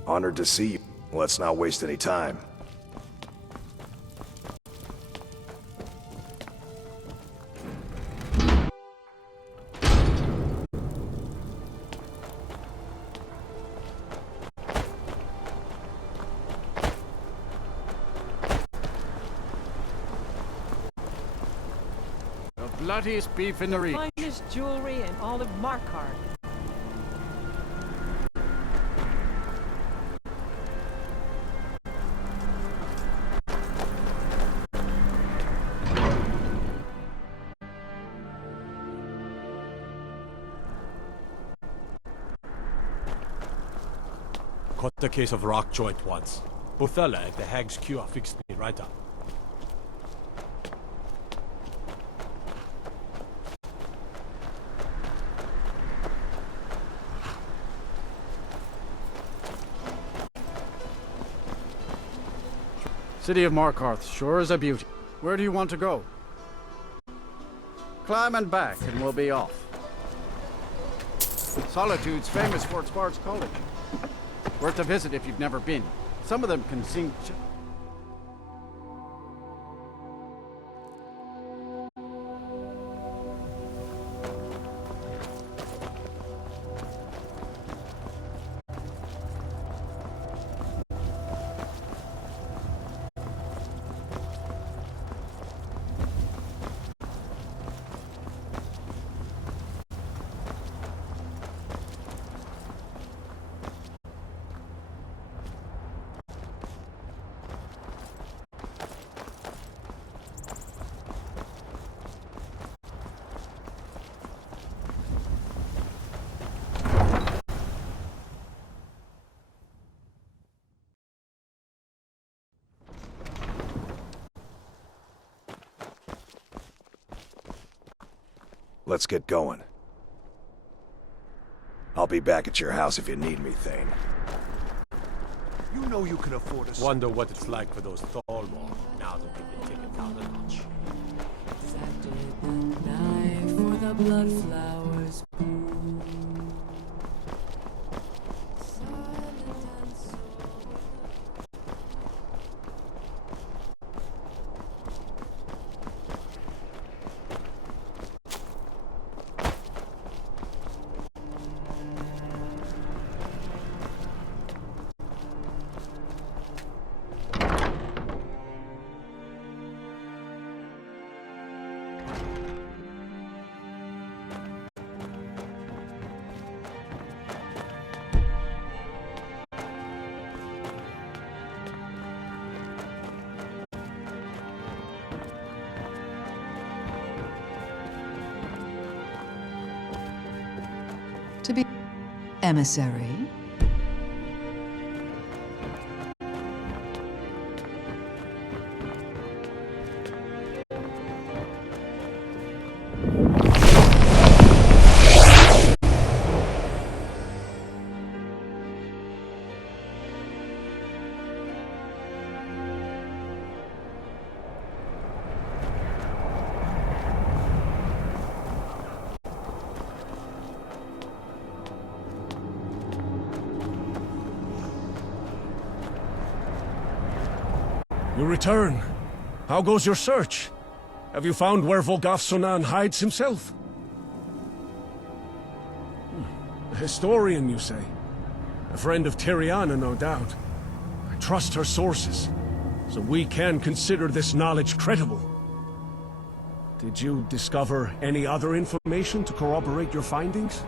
Honored to see you. Let's not waste any time. The bloodiest beef in the region. Finest jewelry in all of Markarth. Caught the case of rock joint once. Bothella at the Hag's Cure fixed me right up. City of Markarth sure is a beauty. Where do you want to go? Climb and back, and we'll be off. Solitude's famous for its Bard's College. Worth a visit if you've never been. Some of them can sing... Let's get going. I'll be back at your house if you need me, Thane. You know you can afford us. Wonder what it's like for those Thalmor now that we've been taken down a notch. Knife for the blood flowers bloom. To be emissary? You return. How goes your search? Have you found where Volgafsonan hides himself? A historian, you say? A friend of Tiriana, no doubt. I trust her sources, so we can consider this knowledge credible. Did you discover any other information to corroborate your findings?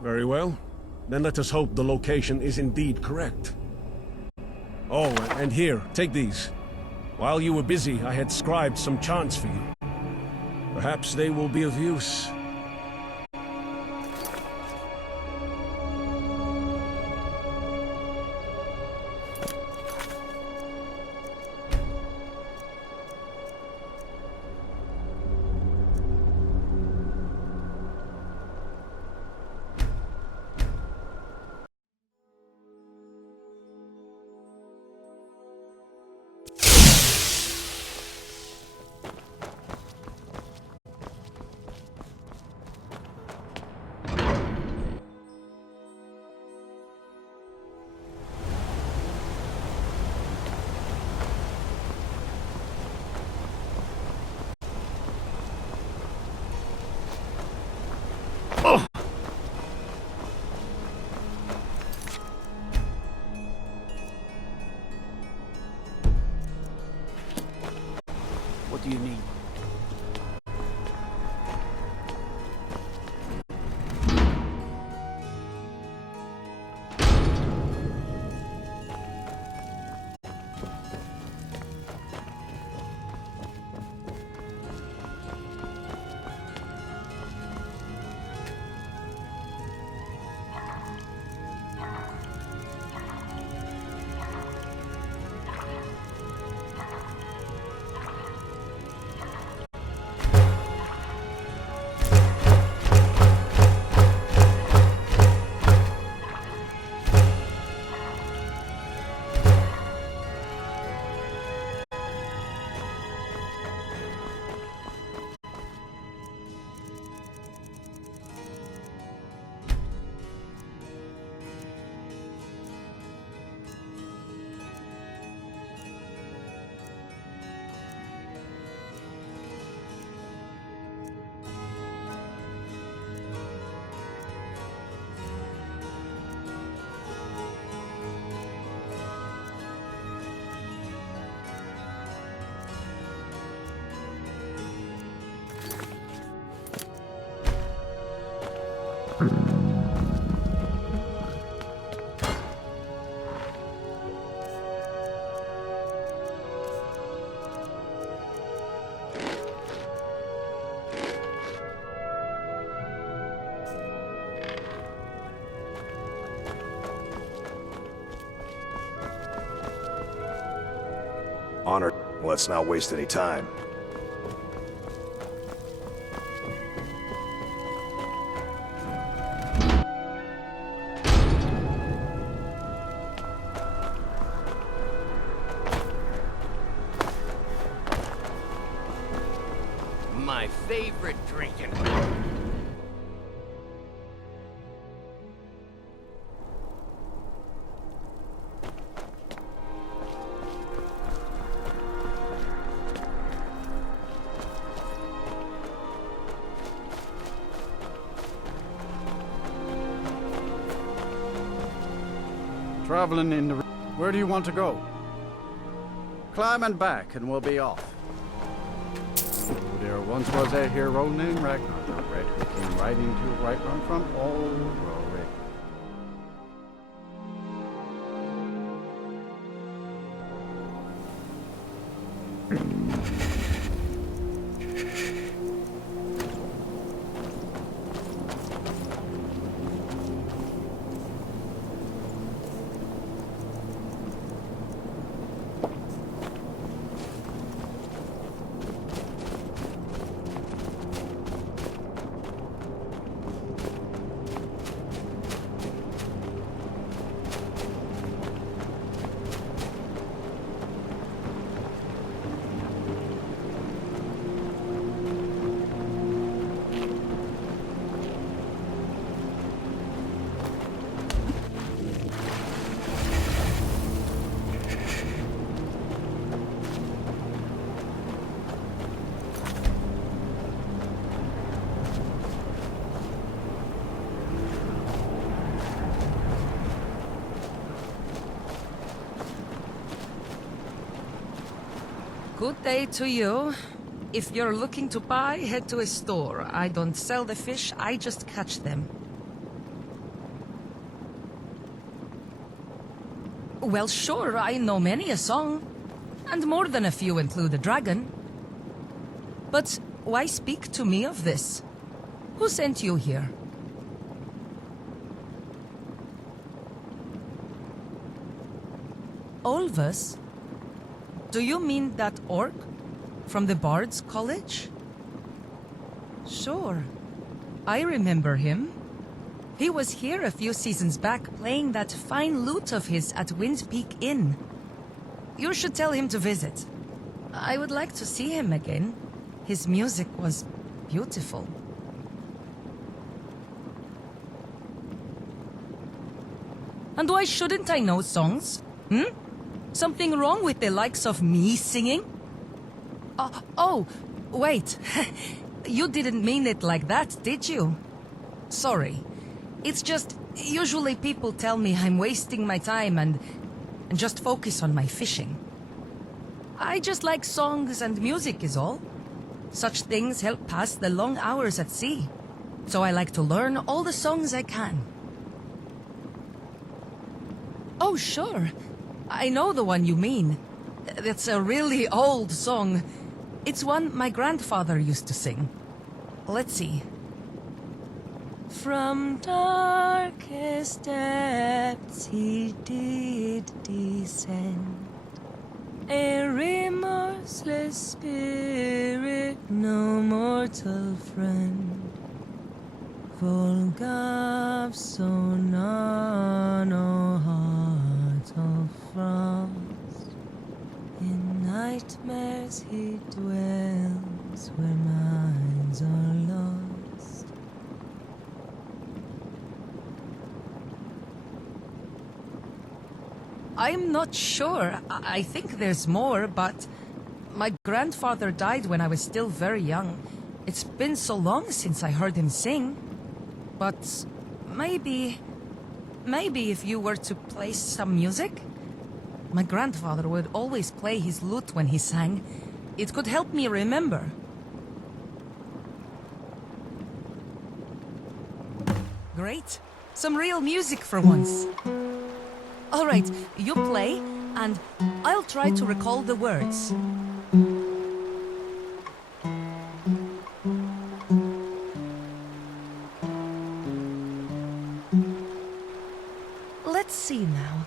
Very well. Then let us hope the location is indeed correct. Oh, and here, take these. While you were busy, I had scribed some chants for you. Perhaps they will be of use. What do you need? Honor. Let's not waste any time. My favorite drinking. Traveling in the... Where do you want to go? Climbing back and we'll be off. There once was a hero named Ragnar the Red who came riding to a right run from old Rory. Good day to you. If you're looking to buy, head to a store. I don't sell the fish, I just catch them. Well, sure, I know many a song. And more than a few include a dragon. But why speak to me of this? Who sent you here? Olvus? Do you mean that orc? From the Bard's College? Sure. I remember him. He was here a few seasons back playing that fine lute of his at Wind Peak Inn. You should tell him to visit. I would like to see him again. His music was beautiful. And why shouldn't I know songs? Something wrong with the likes of me singing? Oh, wait. You didn't mean it like that, did you? Sorry. It's just, usually people tell me I'm wasting my time and just focus on my fishing. I just like songs and music is all. Such things help pass the long hours at sea. So I like to learn all the songs I can. Oh, sure. I know the one you mean. It's a really old song. It's one my grandfather used to sing. Let's see. From darkest depths he did descend, a remorseless spirit, no mortal friend. Volgavsona, no heart of frost. In nightmares he dwells where minds are lost. I'm not sure. I think there's more, but my grandfather died when I was still very young. It's been so long since I heard him sing. But maybe if you were to play some music? My grandfather would always play his lute when he sang. It could help me remember. Great. Some real music for once. All right, you play, and I'll try to recall the words. Let's see now.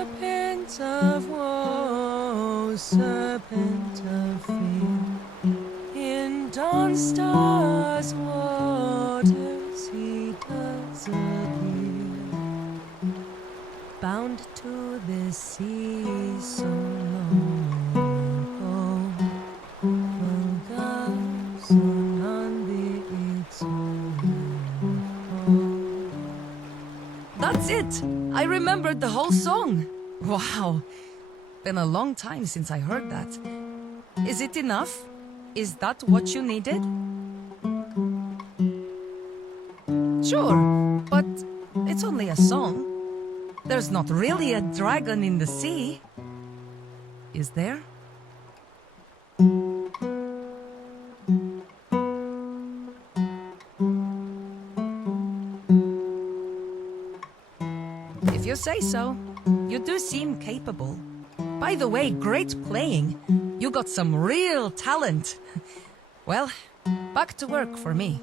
serpent of woe, serpent of fear. In dawn stars' waters he does appear, bound to this sea so long. Oh, God, so none be its That's it! I remembered the whole song. Wow. Been a long time since I heard that. Is it enough? Is that what you needed? Sure, but it's only a song. There's not really a dragon in the sea. Is there? If you say so. You do seem capable. By the way, great playing. You got some real talent. Well, back to work for me.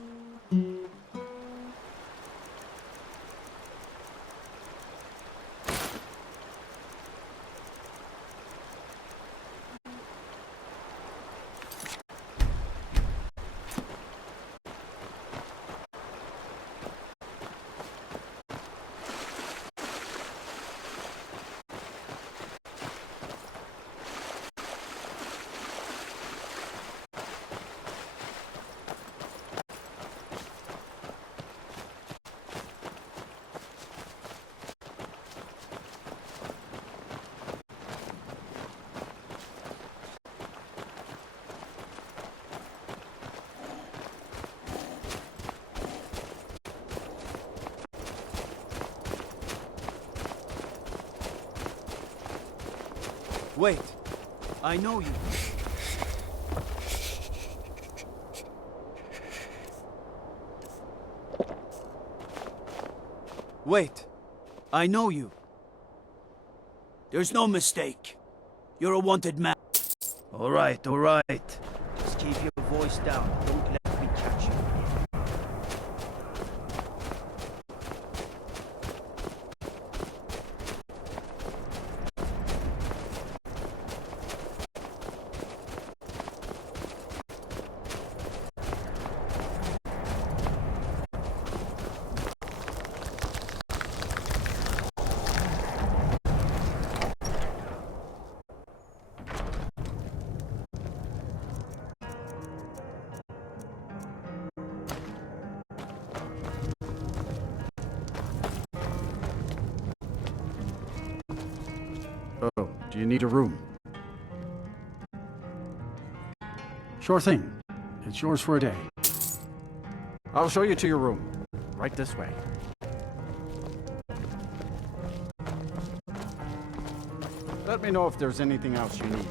Wait, I know you. Wait, I know you. There's no mistake. You're a wanted man. All right, all right. Just keep your voice down. Don't let me catch you. Oh, do you need a room? Sure thing. It's yours for a day. I'll show you to your room. Right this way. Let me know if there's anything else you need.